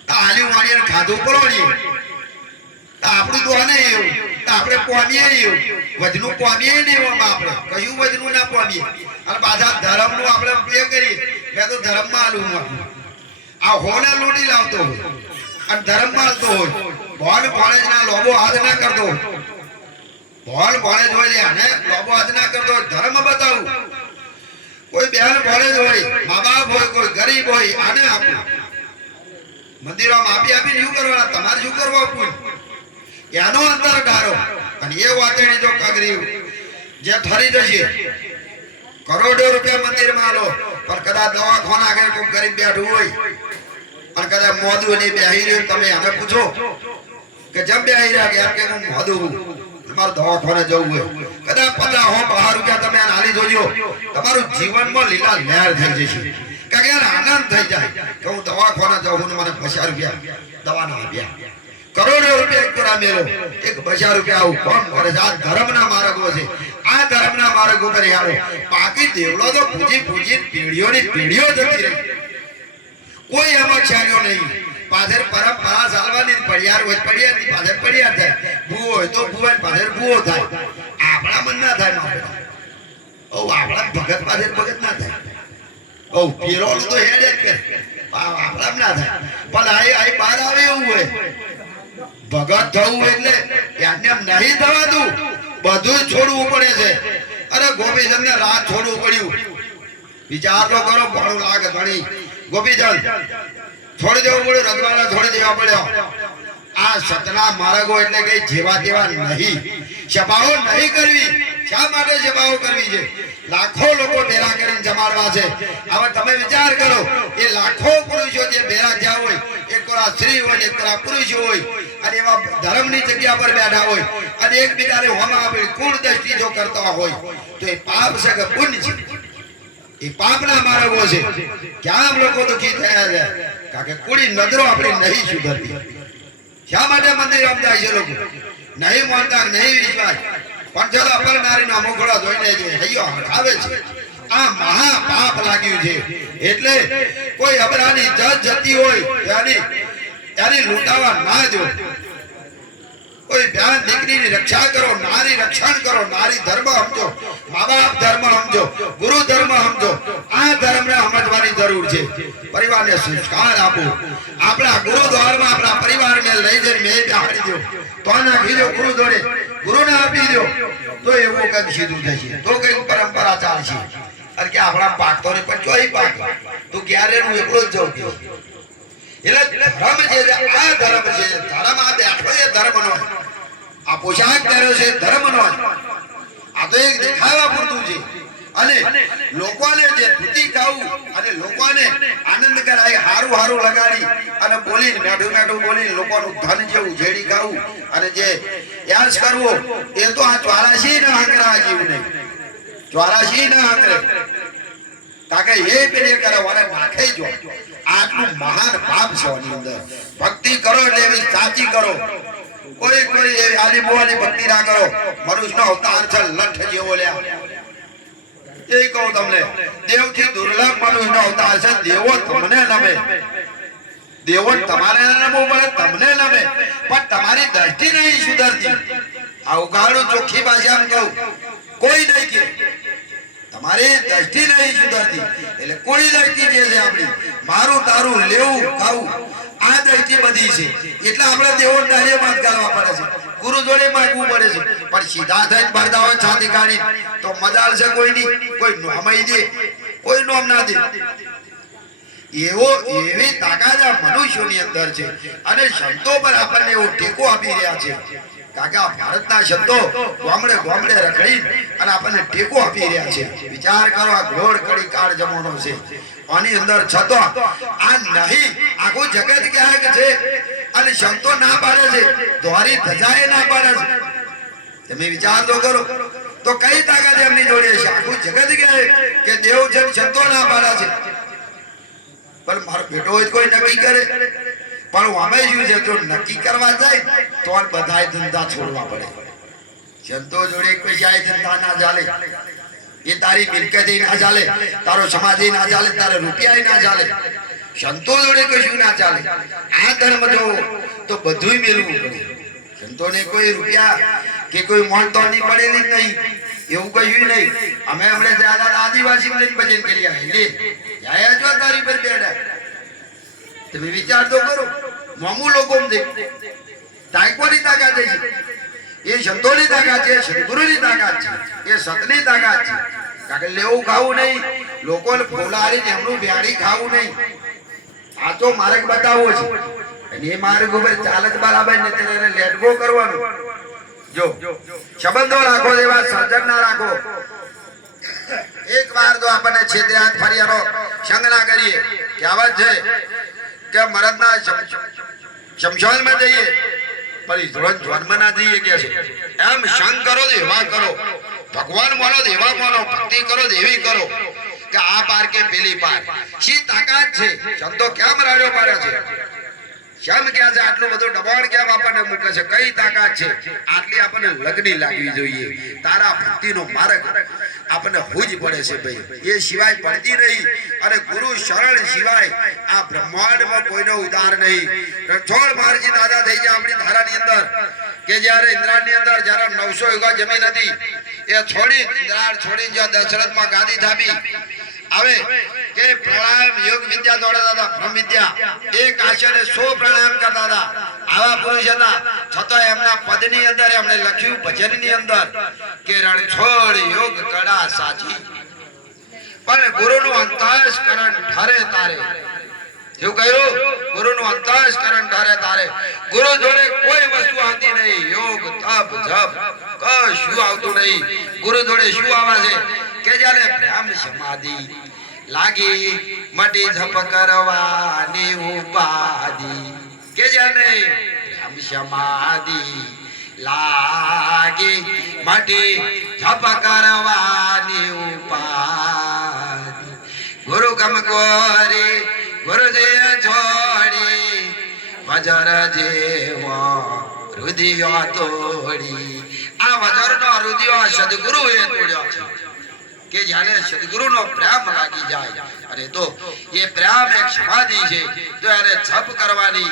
આલી વાણીને ખાધું પરોણી આપણું તો આને એવું આપણે પોમીએ એવું વજનું પોમીએ નહીં એવામાં આપણે કયું વજનું ના પોમીએ અને પાછા ધર્મનું આપણે પ્લે કરીએ મેં તો ધર્મમાં આલું આ હોને લૂંટી લાવતો હોય અને ધર્મમાં આવતો હોય ભણ ભણેજ ના લોબો હાથ ના કરતો ભણ ભણેજ હોય અને લોબો હાથ ના કરતો ધર્મ બતાવું કોઈ બેન ભણેજ હોય મા બાપ હોય કોઈ ગરીબ હોય આને આપું મંદિરોમાં આપી શું કરવાના તમારે શું કરવા આપવું એનો અંતર ડારો અને એ વાતેણી જો કગરી જે ઠરી જશે કરોડો રૂપિયા મંદિરમાં લો પણ કદાચ દવાખાના આગળ કોઈ ગરીબ બેઠું હોય અને કદાચ મોદું નહીં બેહી રહ્યું તમે એને પૂછો કે જેમ બેહી રહ્યા કે કે હું મોદું તમારે દવાખાને જવું હોય કદાચ 50 રૂપિયા તમે આલી જોજો તમારું જીવનમાં લીલા લહેર થઈ જશે કારણ કે આનંદ થઈ જાય કે હું દવાખાને જાઉં ને મને 50 રૂપિયા દવાના આપ્યા કરોડો રૂપિયા એક કરા મેલો એક 50 રૂપિયા આવું કોણ કરે આ ધર્મના માર્ગો છે આ ધર્મના માર્ગો પર યારો બાકી દેવલો તો પૂજી પેઢીઓની પેઢીઓ જતી રહી કોઈ એમાં છાણ્યો નહીં પાછળ પરંપરા ચાલવાની પડિયાર હોય પડિયાર પાછળ પડિયાર થાય ભૂવો હોય તો ભૂવા પાછળ ભૂવો થાય આપણા મન ના થાય મારે આપણા ભગત પાછળ ભગત ના થાય પેલો તો હેડ જ કરે આપણા ના થાય પણ આઈ બહાર આવે એવું હોય ભગત થવું એટલે એને નહીં થવાતું બધું છોડવું પડે છે અરે ગોપીચંદ ને રાત છોડવું પડ્યું વિચાર તો કરો ઘણું લાગે ઘણી ગોપીચંદ છોડી દેવું પડ્યું રજવાડા છોડી દેવા પડ્યો આ સતના માર્ગો એટલે કે જેવા તેવા નહીં સભાઓ નહીં કરવી શા માટે સભાઓ કરવી છે લાખો લોકો ભેરા કરીને જમાડવા છે હવે તમે વિચાર કરો એ લાખો પુરુષો જે ભેરા થયા હોય એક કોરા સ્ત્રી હોય એક કોરા પુરુષ હોય અને એવા ધર્મની જગ્યા પર બેઠા હોય અને એકબીજાને હોમા આપી કુળ દ્રષ્ટિ જો કરતા હોય તો એ પાપ છે કે પુણ્ય છે એ પાપના માર્ગો છે ક્યાં લોકો દુખી થયા છે કારણ કે કુડી નજરો આપણી નહીં સુધરતી શા માટે મંદિર જાય છે લોકો નહીં માનતા નહીં વિશ્વાસ પણ ચલો અપરનારીનો મુખડો જોઈને જે હૈયો આવે છે આ મહા પાપ લાગ્યું છે એટલે કોઈ અબરાની જજ જતી હોય ત્યાંની લૂંટાવા ના જો કોઈ બેન દીકરીની રક્ષા કરો નારી રક્ષણ કરો નારી ધર્મ સમજો મા બાપ ધર્મ સમજો ગુરુ ધર્મ સમજો આ ધર્મને સમજવાની જરૂર છે પરિવારને સંસ્કાર આપો આપણા ગુરુ દ્વારમાં આપણા પરિવારને લઈ જઈને મેં બેહાડી દો તો નાખી દો ગુરુ જોડે ગુરુને આપી દો તો એવું કંઈક સીધું થશે તો કંઈક પરંપરા ચાલશે અને કે આપણા પાકતો ને પણ ચોઈ પાક તું ક્યારે હું એકલો જ જાઉં કે એટલે ધર્મ છે આ ધર્મ છે ધર્મ આ બેઠો એ ધર્મનો આ પોશાક પહેર્યો છે ધર્મનો આ તો એક દેખાવા પૂરતું છે અને લોકોને જે ધૂતી ગાવું અને લોકોને આનંદ કરાય હારું હારું લગાડી અને બોલીને મેઠું મેઠું બોલીને લોકોનું ધન જેવું જેડી ગાવું અને જે યાસ કરવો એ તો આ 84 ના આંકડા જીવ નહીં 84 ના આંકડે તાકે એ પેલે કરે વારે નાખે જો આટલું મહાન પાપ છે આની અંદર ભક્તિ કરો એટલે એવી સાચી કરો કોઈ કોઈ એવી આલી બોલી ભક્તિ ના કરો મનુષ્યનો અવતાર છે લઠ જેવો લ્યા એ કહું તમને દેવથી દુર્લભ મનુષ્યનો અવતાર છે દેવો તમને નમે દેવો તમારે નમવું પડે તમને નમે પણ તમારી દ્રષ્ટિ નહીં સુધરતી આ ઉગાડું ચોખ્ખી ભાષામાં કહું કોઈ નહીં કે તમારી દ્રષ્ટિ નહીં સુધરતી એટલે કોની દ્રષ્ટિ જે છે આપણી મારું તારું લેવું ખાવું આ દ્રષ્ટિ બધી છે એટલે આપણે દેવો ડારે વાત કરવા પડે છે ગુરુ જોડે માંગવું પડે છે પણ સીધા થઈ ભરતા હોય છાતી કાઢી તો મજાલ છે કોઈ નહીં કોઈ નોમાઈ દે કોઈ નોમ ના દે એવી તાકાત આ મનુષ્યોની અંદર છે અને સંતો પર આપણને એવો ટેકો આપી રહ્યા છે કાકા ભારતના શબ્દો ગામડે ગામડે રખડી અને આપણને ટેકો આપી રહ્યા છે વિચાર કરો આ ઘોડ કડી કાળ જમાનો છે આની અંદર છતો આ નહીં આખું જગત ક્યાંક છે અને સંતો ના પાડે છે દ્વારી ધજાએ ના પાડે છે તમે વિચાર તો કરો તો કઈ તાકાત એમની જોડે છે? આખું જગત કહે કે દેવ જન સંતો ના પાડે છે, પણ મારો બેટો હોય તો કોઈ નક્કી કરે. પણ અમે શું છે, જો નક્કી કરવા જાય તો બધાય ધંધા છોડવા પડે. સંતો જોડે કોઈ જાય ધંધા ના ચાલે, એ તારી મિલકત ના ચાલે, તારો સમાજ ના ચાલે, તારા રૂપિયા ના ચાલે. સંતો જોડે કશું ના ચાલે. આ ધર્મ જો તો બધું મેળવું પડે. સંતોને કોઈ રૂપિયા કે કોઈ મોણતોડની પડેલી જ નહીં, એવું કશું નહીં. અમે હમણાં જ્યાદા આદિવાસી લઈને ભજન કરી આવ્યા જો તારી પર બેઠા. તમે વિચાર તો કરો, મામુ લોકો તાકવાની તાકાત છે, એ સંતોની તાકાત છે, સદગુરુની તાકાત છે, એ સતની તાકાત છે. કારણ કે લેવું ખાવું નહીં, લોકોને ફોલાડીને એમનું વ્યાડી ખાવું નહીં. આ તો માર્ગ બતાવવો છે, અને એ માર્ગ ઉપર ચાલત બરાબર નથી, એને લેટ ગો કરવાનું. જો સંબંધો રાખો, એવા સર્જન ના રાખો. એક વાર તો આપણને છેતરાત ફરિયાનો સંગ ના કરીએ. કહેવત છે કે મરદના શમશાનમાં જઈએ પણ ધ્યાનમાં ના જઈએ કે છે. એમ સંગ કરો તો એવા કરો, ભગવાન માનો તો એવા માનો, ભક્તિ કરો તો એવી કરો કે આ પાર કે પેલી પાર. શી તાકાત છે? સંતો કેમ રાડ્યો પાડે છે? શમ ક્યાં છે? આટલું બધું દબાણ કેમ આપણને મૂકે છે? કઈ તાકાત છે? આટલી આપણને લગની લાગવી જોઈએ. તારા ભક્તિનો માર્ગ આપણને હુજ પડે છે ભાઈ, એ સિવાય પડતી નહીં. અને ગુરુ શરણ સિવાય આ બ્રહ્માંડમાં કોઈનો ઉદ્ધાર નહીં. રણછોડ મહારાજ દાદા થઈ ગયા આપણી ધારાની અંદર, કે જ્યારે ઇન્દ્રાની અંદર જયારે 900 વીઘા જમીન હતી, એ છોડી ઇન્દ્રાર છોડી જ્યાં દશરથમાં ગાદી થાપી. હવે કે પ્રણામ યોગ વિદ્યા દોડતા હતા, બ્રહ્મ વિદ્યા, એક આશરે 100 પ્રાણાયામ કરતા હતા. આવા પુરુષ હતા, છતાં એમના પદની અંદર એમણે લખ્યું ભજનની અંદર કે રણછોડ યોગ કળા સાચી, પણ ગુરુનું અંતઃકરણ ઠરે તારે. એવું કહ્યું, ગુરુનું અંતઃકરણ ઠરે તારે. ગુરુ જોડે કોઈ વસ્તુ આવતી નહીં, યોગ તપ જપ કશું આવતું નહીં. ગુરુ જોડે શું આવે છે કે જ્યારે પ્રેમ સમાધિ લાગી મટી જપ કરવાની ઉપાધિ, કે જ્યારે પ્રેમ સમાધિ લાગી મટી જપ કરવાની ઉપાધિ. ગુરુ ગમ ગોરી ગુરુદેવ છોડી વજર જેવો રુધિયો તોડી. આ વજરનો રુધિયો સદગુરુએ તોડ્યો છે, કે જ્યારે સદગુરુનો પ્રેમ લાગી જાય, અને તો એ પ્રેમ એક સમાધિ છે, તો એને જપ કરવાની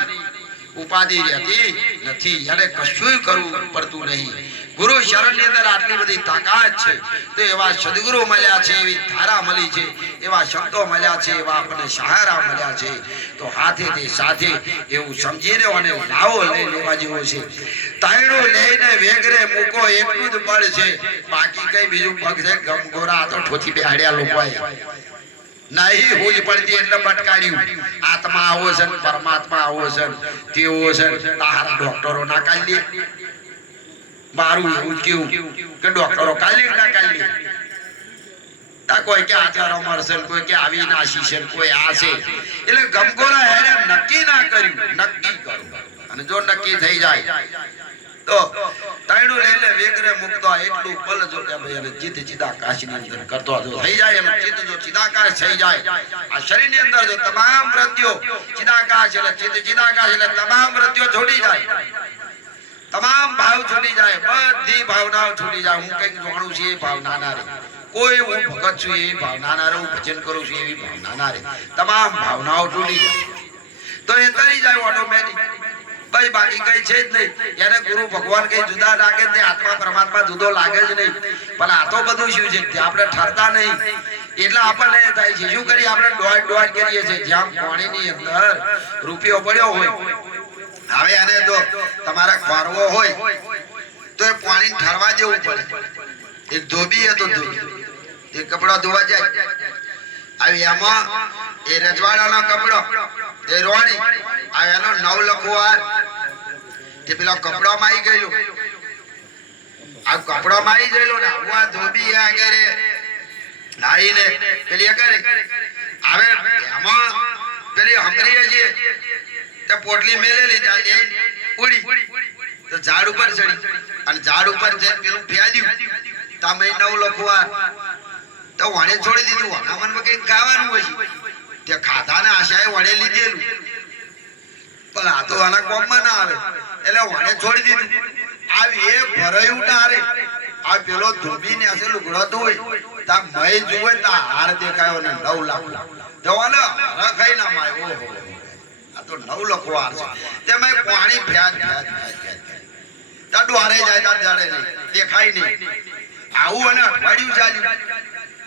ઉપાધિ રહેતી નથી, એને કશું કરવું પડતું નહીં. ગુરુ શરણ ની અંદર આટલી બધી તાકાત છે, તો એવા સદગુરુ મળ્યા છે, એવી ધારા મળી છે, એવા શબ્દો મળ્યા છે, એવા આપણને સહારા મળ્યા છે. તો હાથે તે સાથે એવું સમજીને અને લાવો લઈ લેવા જેવો છે. તાયણું લઈને વેગરે મૂકો એટલું જ બળ છે, બાકી કઈ બીજું પગ છે ગમગોરા તો ઠોથી બેહાડ્યા લોકોએ નહીં. હુજ પડતી એટલે બટકાડ્યું. આત્મા આવો છે, પરમાત્મા આવો છે, તેવો છે, તારા ડોક્ટરો ના કાઢી. મારું એવું કેવું કે ડોક્ટરો કાઢી ના કાઢી. તા કોઈ કે આચારો મરશે, કોઈ કે આવી નાસી છે, કોઈ આ છે. એટલે ગમગોરા હેરે નક્કી ના કર્યું, નક્કી કરું. અને જો નક્કી થઈ જાય તો તાયણું લઈને વેગરે મૂકતો એટલું બળ જો કે ભાઈ અને ચિત્ત ચિદાકાશની અંદર કરતો જો થઈ જાય, એમ ચિત્ત જો ચિદાકાશ થઈ જાય, આ શરીરની અંદર જો તમામ વૃત્તિઓ ચિદાકાશ એટલે ચિત્ત ચિદાકાશ એટલે તમામ વૃત્તિઓ છોડી જાય, તમામ ભાવ છૂટી જાય, બધી ભાવનાઓ છૂટી જાય. હું કઈક જાણું છું એ ભાવના ના રહે, કોઈ હું ભગત છું એ ભાવના ના રહે, હું ભજન કરું છું એવી ભાવના ના રહે. તમામ ભાવનાઓ છૂટી જાય તો એ તરી જાય ઓટોમેટિક. ભાઈ બાકી કઈ છે જ નહીં. એને ગુરુ ભગવાન કઈ જુદા લાગે તે આત્મા પરમાત્મા જુદો લાગે જ નહીં. પણ આ તો બધું શું છે, આપણે ઠરતા નહીં એટલે આપણને થાય છે શું કરીએ, આપણે દોડ કરીએ છીએ. જ્યાં પાણીની અંદર રૂપિયો પડ્યો હોય, હવે આને જો તમારા ખોરવો હોય તો એ પાણી ઠરવા જેવું પડે. એક ધોબી હતો, ધોબી એ કપડા ધોવા જાય, આવી એમાં એ રજવાડાનો કપડો એ રોણી આ એનો 9 લખવાર તે પેલા કપડામાં આવી ગયેલું, આ કપડામાં આવી ગયેલું ને આ ધોબી આગળ નાઈને પેલી આગળ આવે એમાં પેલી હમરીએ છે તે પોટલી મેલેલી જાય ઉડી તો ઝાડ ઉપર ચડી અને ઝાડ ઉપર જઈને પેલું ફેંદ્યું તમે નવ લખવા તો વણે છોડી દીધું વણામણ કઈ ખાવાનું હોય તે ખાધા ને આશાએ વણે લીધેલું પણ આ તો આના કોમમાં ના આવે એટલે વણે છોડી દીધું આવી એ ભરાયું તારે આ પેલો ધોબી ને હશે લુગડો ધોય તા મય જુએ તા હાર દેખાયો ને 9 લાખ જવાને રખાઈ ના માય ઓહો આ તો 9 લખો હાર છે તેમાં પાણી ફ્યાજ તા ડોરે જાય તા જાડે નહીં દેખાય નહીં આવું અને અઠવાડિયું ચાલ્યું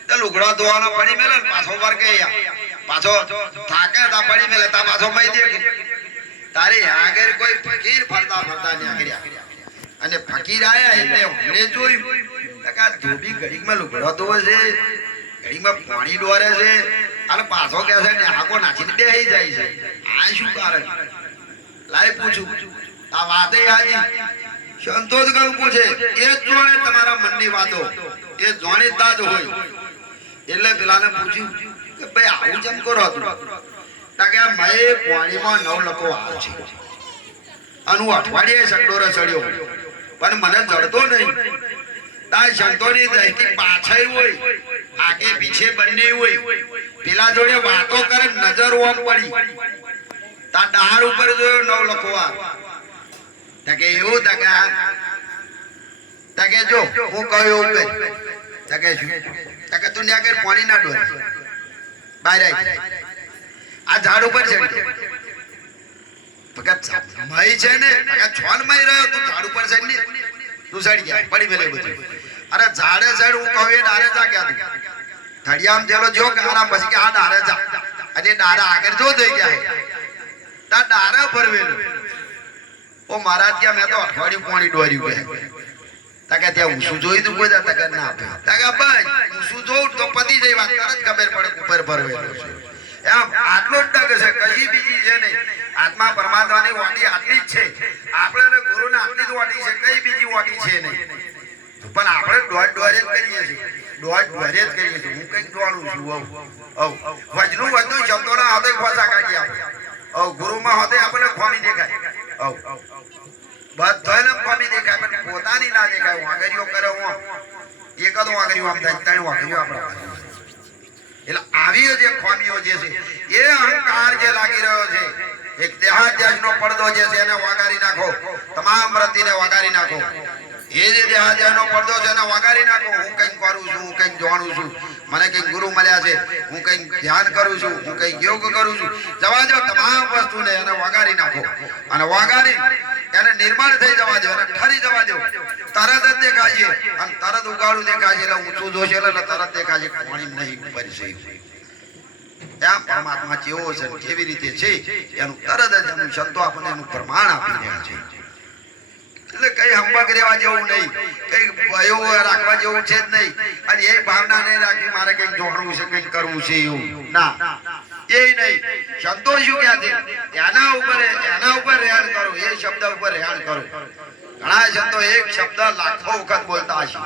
તે લુગડો ધોવાનો પડી મેલે પાછો વર્ગે પાછો થાકે તા પડી મેલે તા પાછો મય દેખે તારે આગળ કોઈ ફકીર ફરતા ફરતા ને આગળ અને ફકીર આયા એટલે મને જોયું કે આ ધોબી ઘડીમાં લુગડો ધોવે છે ઘડીમાં પાણી ડોરે છે અને પાછો કે છે ને આકો નાચીને બેહી જાય છે આ શું કારણ લાઈ પૂછું આ વાતે આજી સંતોષ ગણ પૂછે એ જોણે તમારા મનની વાતો એ જાણીતા જ હોય એટલે પેલાને પૂછ્યું કે ભાઈ આવું જેમ કરો તાકે આ મય પાણીમાં 9 લખો હાલ છે અનુ અઠવાડિયે સંડોરે ચડ્યો પણ મને જડતો નહીં તા સંતોની દ્રષ્ટિ પાછળ હોય આગે પીછે બંને હોય પેલા જોડે વાતો કરે નજર ઓમ પડી તા ડાળ ઉપર જોયો 9 લખવા તાકે એવું તાકે જો હું કહ્યું કે તાકે તું ને આગળ પાણી ના ડોર બહાર આવી આ ઝાડ ઉપર ચડી ભગત મય છે ને ભગત છોલ મય રહ્યો તું ઝાડ ઉપર ચડી ને તું ચડી ગયા પડી મેલે બધું અરે ઝાડે ચડ હું કહું એ ડારે જા ગયા થડિયામ જેલો જો કે આરામ પછી કે આ ડારે જા અને ડારા આગળ જો થઈ ગયા તા ડારા ભરવેલો ઓ મહારાજ કે મેં તો અઠવાડિયું પાણી ડોર્યું કે તાકે ત્યાં ઉસુ જોઈ તું કોઈ જાતા કર ના આપે તાકે ભાઈ ઉસુ જોઉં તો પતી જઈ વાત તરત ખબર પડે ઉપર ભરવેલો છે એમ આટલો જ ડગ છે કઈ બીજી છે નહીં આત્મા પરમાત્માની વાટી આટલી જ છે આપણે ગુરુને આટલી જ વાટી છે કઈ બીજી વાટી છે નહીં પણ આપણે ડોરે જ કરીએ છીએ ડોરે જ કરીએ છીએ હું કઈક ડોળું છું વજનું શબ્દોના હાથે ખોસા કાઢી આપણે ગુરુમાં હાથે આપણે ખોમી દેખાય બધાને ખોમી દેખાય પણ પોતાની ના દેખાય વાગરીઓ કરે હું એક જ વાગરીઓ આમ થાય 3 વાગરીઓ આપણા એટલે આવી જે ખોમીઓ જે છે એ અહંકાર જે લાગી રહ્યો છે એક દેહાધ્યાસનો પડદો જે છે એને વગાડી નાખો તમામ વૃત્તિને વગાડી નાખો એ જે દેહાધ્યાસનો પડદો છે એને વગાડી નાખો હું કંઈક કરું છું હું કંઈક જાણું છું મને કંઈક ગુરુ મળ્યા છે હું કંઈક ધ્યાન કરું છું હું કંઈક યોગ કરું છું જવા દો તમામ વસ્તુને એને વગાડી નાખો અને વગાડી એને નિર્માણ થઈ જવા દો અને ઠરી જવા દો તરત જ દેખાશે અને તરત ઉગાડું દેખાશે એટલે ઊંચું જોશે એટલે તરત દેખાશે પાણી નહીં ઉપર છે એમ પરમાત્મા જેવો છે કેવી રીતે છે એનું તરત જ એનું સંતો આપણને એનું પ્રમાણ આપી રહ્યા છે એટલે કઈ હંબક રહેવા જેવું નહીં કઈ ભયો રાખવા જેવું છે જ નહીં અને એ ભાવના નહીં રાખી મારે કઈક જોડવું છે કઈક કરવું છે એવું ના એ નહીં સંતોષ શું ક્યાં છે એના ઉપર રહેણ કરો એ શબ્દ ઉપર રહેણ કરો ઘણા સંતો એક શબ્દ લાખો વખત બોલતા હશે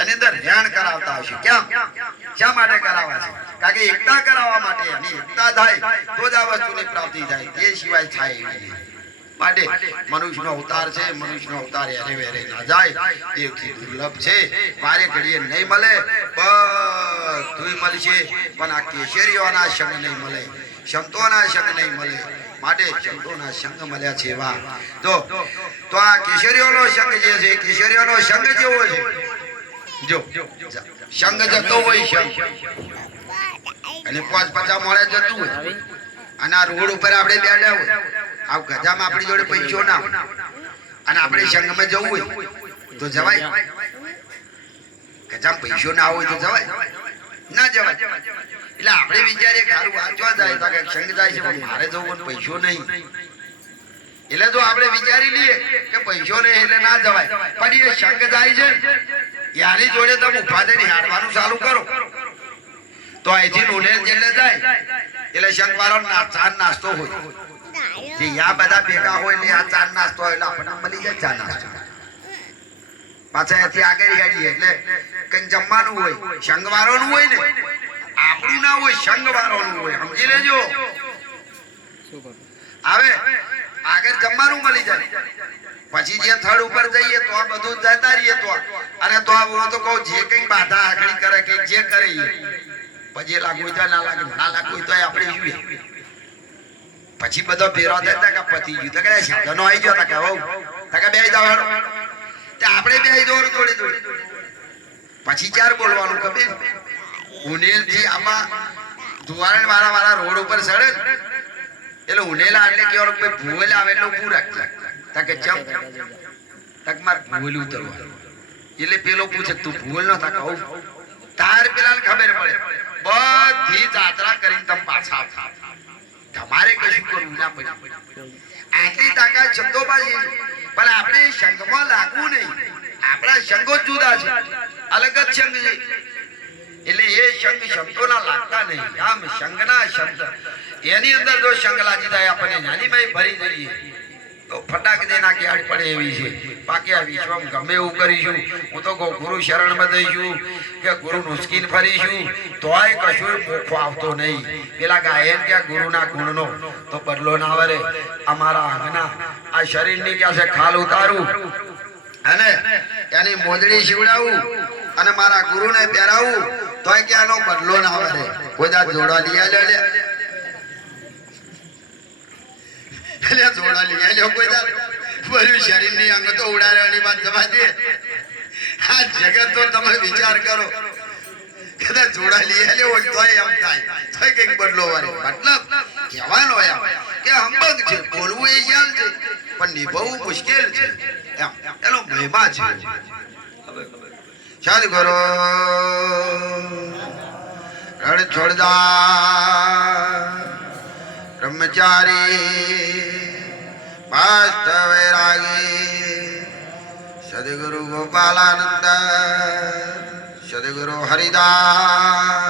એની અંદર રહેણ કરાવતા હશે કેમ શા માટે કરાવવા છે કારણ કે એકતા કરાવવા માટે એની એકતા થાય તો જ આ વસ્તુની પ્રાપ્તિ થાય તે સિવાય થાય એવી નહીં માટે મનુષ્યનો અવતાર છે મનુષ્યનો અવતાર એરે વેરે ના જાય દેવથી દુર્લભ છે વારે ઘડીએ નહીં મળે બધું મળશે પણ આ કેશરીઓના સંગ નહીં મળે સંતોના સંગ નહીં મળે માટે સંતોના સંગ મળ્યા છે એવા તો આ કેશરીઓનો સંગ જે છે કેશરીઓનો સંગ જેવો છે જો સંગ જતો હોય સંગ અને 5-50 મોડે જતું હોય અને આ રોડ ઉપર આપણે બેઠા હોય આ ગજામાં આપણી જોડે પૈસો ના અને આપણે સંઘમાં જવું હોય તો જવાય ગજામાં પૈસો ના હોય તો જવાય ના જવાય એટલે આપણે વિચારીએ કે હારું વાંચવા જાય તો કે સંઘ જાય છે પણ મારે જવું પૈસો નહીં એટલે જો આપણે વિચારી લઈએ કે પૈસો નહીં એટલે ના જવાય પણ એ સંઘ જાય છે યાની જોડે તમે ઉભા થઈને હાડવાનું ચાલુ કરો તો અહીંથી નોલેજ જેટલે જાય એટલે સંઘ વાળો ચા નાસ્તો હોય જે યા બધા ભેગા હોય ને આ ચા નાસ્તો હોય એટલે આપણને મળી જાય ચા નાસ્તો પાછા એથી આગળ હેડીએ એટલે કંઈક જમવાનું હોય સંઘ વાળોનું હોય ને આપણું ના હોય સંઘ વાળોનું હોય સમજી લેજો હવે આગળ જમવાનું મળી જાય પછી જે થડ ઉપર જઈએ તો આ બધું જતા રહીએ તો અને તો હું તો કહું જે કઈ બાધા આખડી કરે કે જે કરે એ. પછી લાગુ તો ના લાગે, ના લાગુ તો આપણે જોઈએ. પછી બધો ફેરો થતા કે પતી ગયું તો કે સાધનો આવી ગયો તા કે બહુ કે બે જાવ હેડો તે આપણે બે જોર થોડી થોડી. પછી ચાર બોલવાનું ખબર ઉનેલ થી આમાં ધુવારણ વાળા રોડ ઉપર ચડે એટલે ઉનેલા એટલે કે કોઈ ભૂલ આવે એટલે ઊભું રાખજે તાકે ચમ તક માર ભૂલ ઉતરવા એટલે પેલો પૂછે તું ભૂલ ન થાક આવ તાર પેલા ખબર પડે બધી જાત્રા કરીને તમ પાછા આવ. તમારે કશું કરવું ના પડે. આટલી તાકાત શબ્દો પાસે પણ આપણે સંઘમાં લાગવું નહીં. આપણા સંઘો જુદા છે, અલગ જ સંઘ છે. એટલે એ સંઘ શબ્દોના લાગતા નહીં. આમ સંઘના શબ્દ એની અંદર જો સંઘ લાગી જાય આપણને નાનીભાઈ ભરી દઈએ તો ફટાક દે ના કે પડે એવી છે. બાકી આ વિશ્વમાં ગમે એવું કરીશું, હું તો કહું ગુરુ શરણમાં દઈશું કે ગુરુ નુસ્કીન ફરીશું તોય કશું મોખો આવતો નહીં. પેલા ગાયન કે ગુરુના ગુણનો તો બદલો ના વરે. અમારા આંગના આ શરીરની ક્યાં છે ખાલ ઉતારું અને એની મોજડી શીવડાવું અને મારા ગુરુને પહેરાવું તોય ક્યાંનો બદલો ના વરે. કોઈ દા જોડા લઈ આવ્યો લે જોડા લઈ આવ્યો કોઈ દા બધું શરીરની અંગ તો ઉડાડવાની વાત જવા દે. આ જગત તો તમે વિચાર કરો કદાચ જોડા લઈ આવ્યો હોય તોય એમ થાય તોય કઈક બદલો વરે. મતલબ કહેવાનો એમ કે હંબગ છે, બોલવું એ ખ્યાલ છે પણ નિભાવવું મુશ્કેલ છે. એમ એનો મહિમા છે. સદગુરુ રડ છોડદા બ્રહ્મચારી વાસ્તવ વૈરાગી સદગુરુ ગોપાલાનંદ સદગુરુ હરિદાસ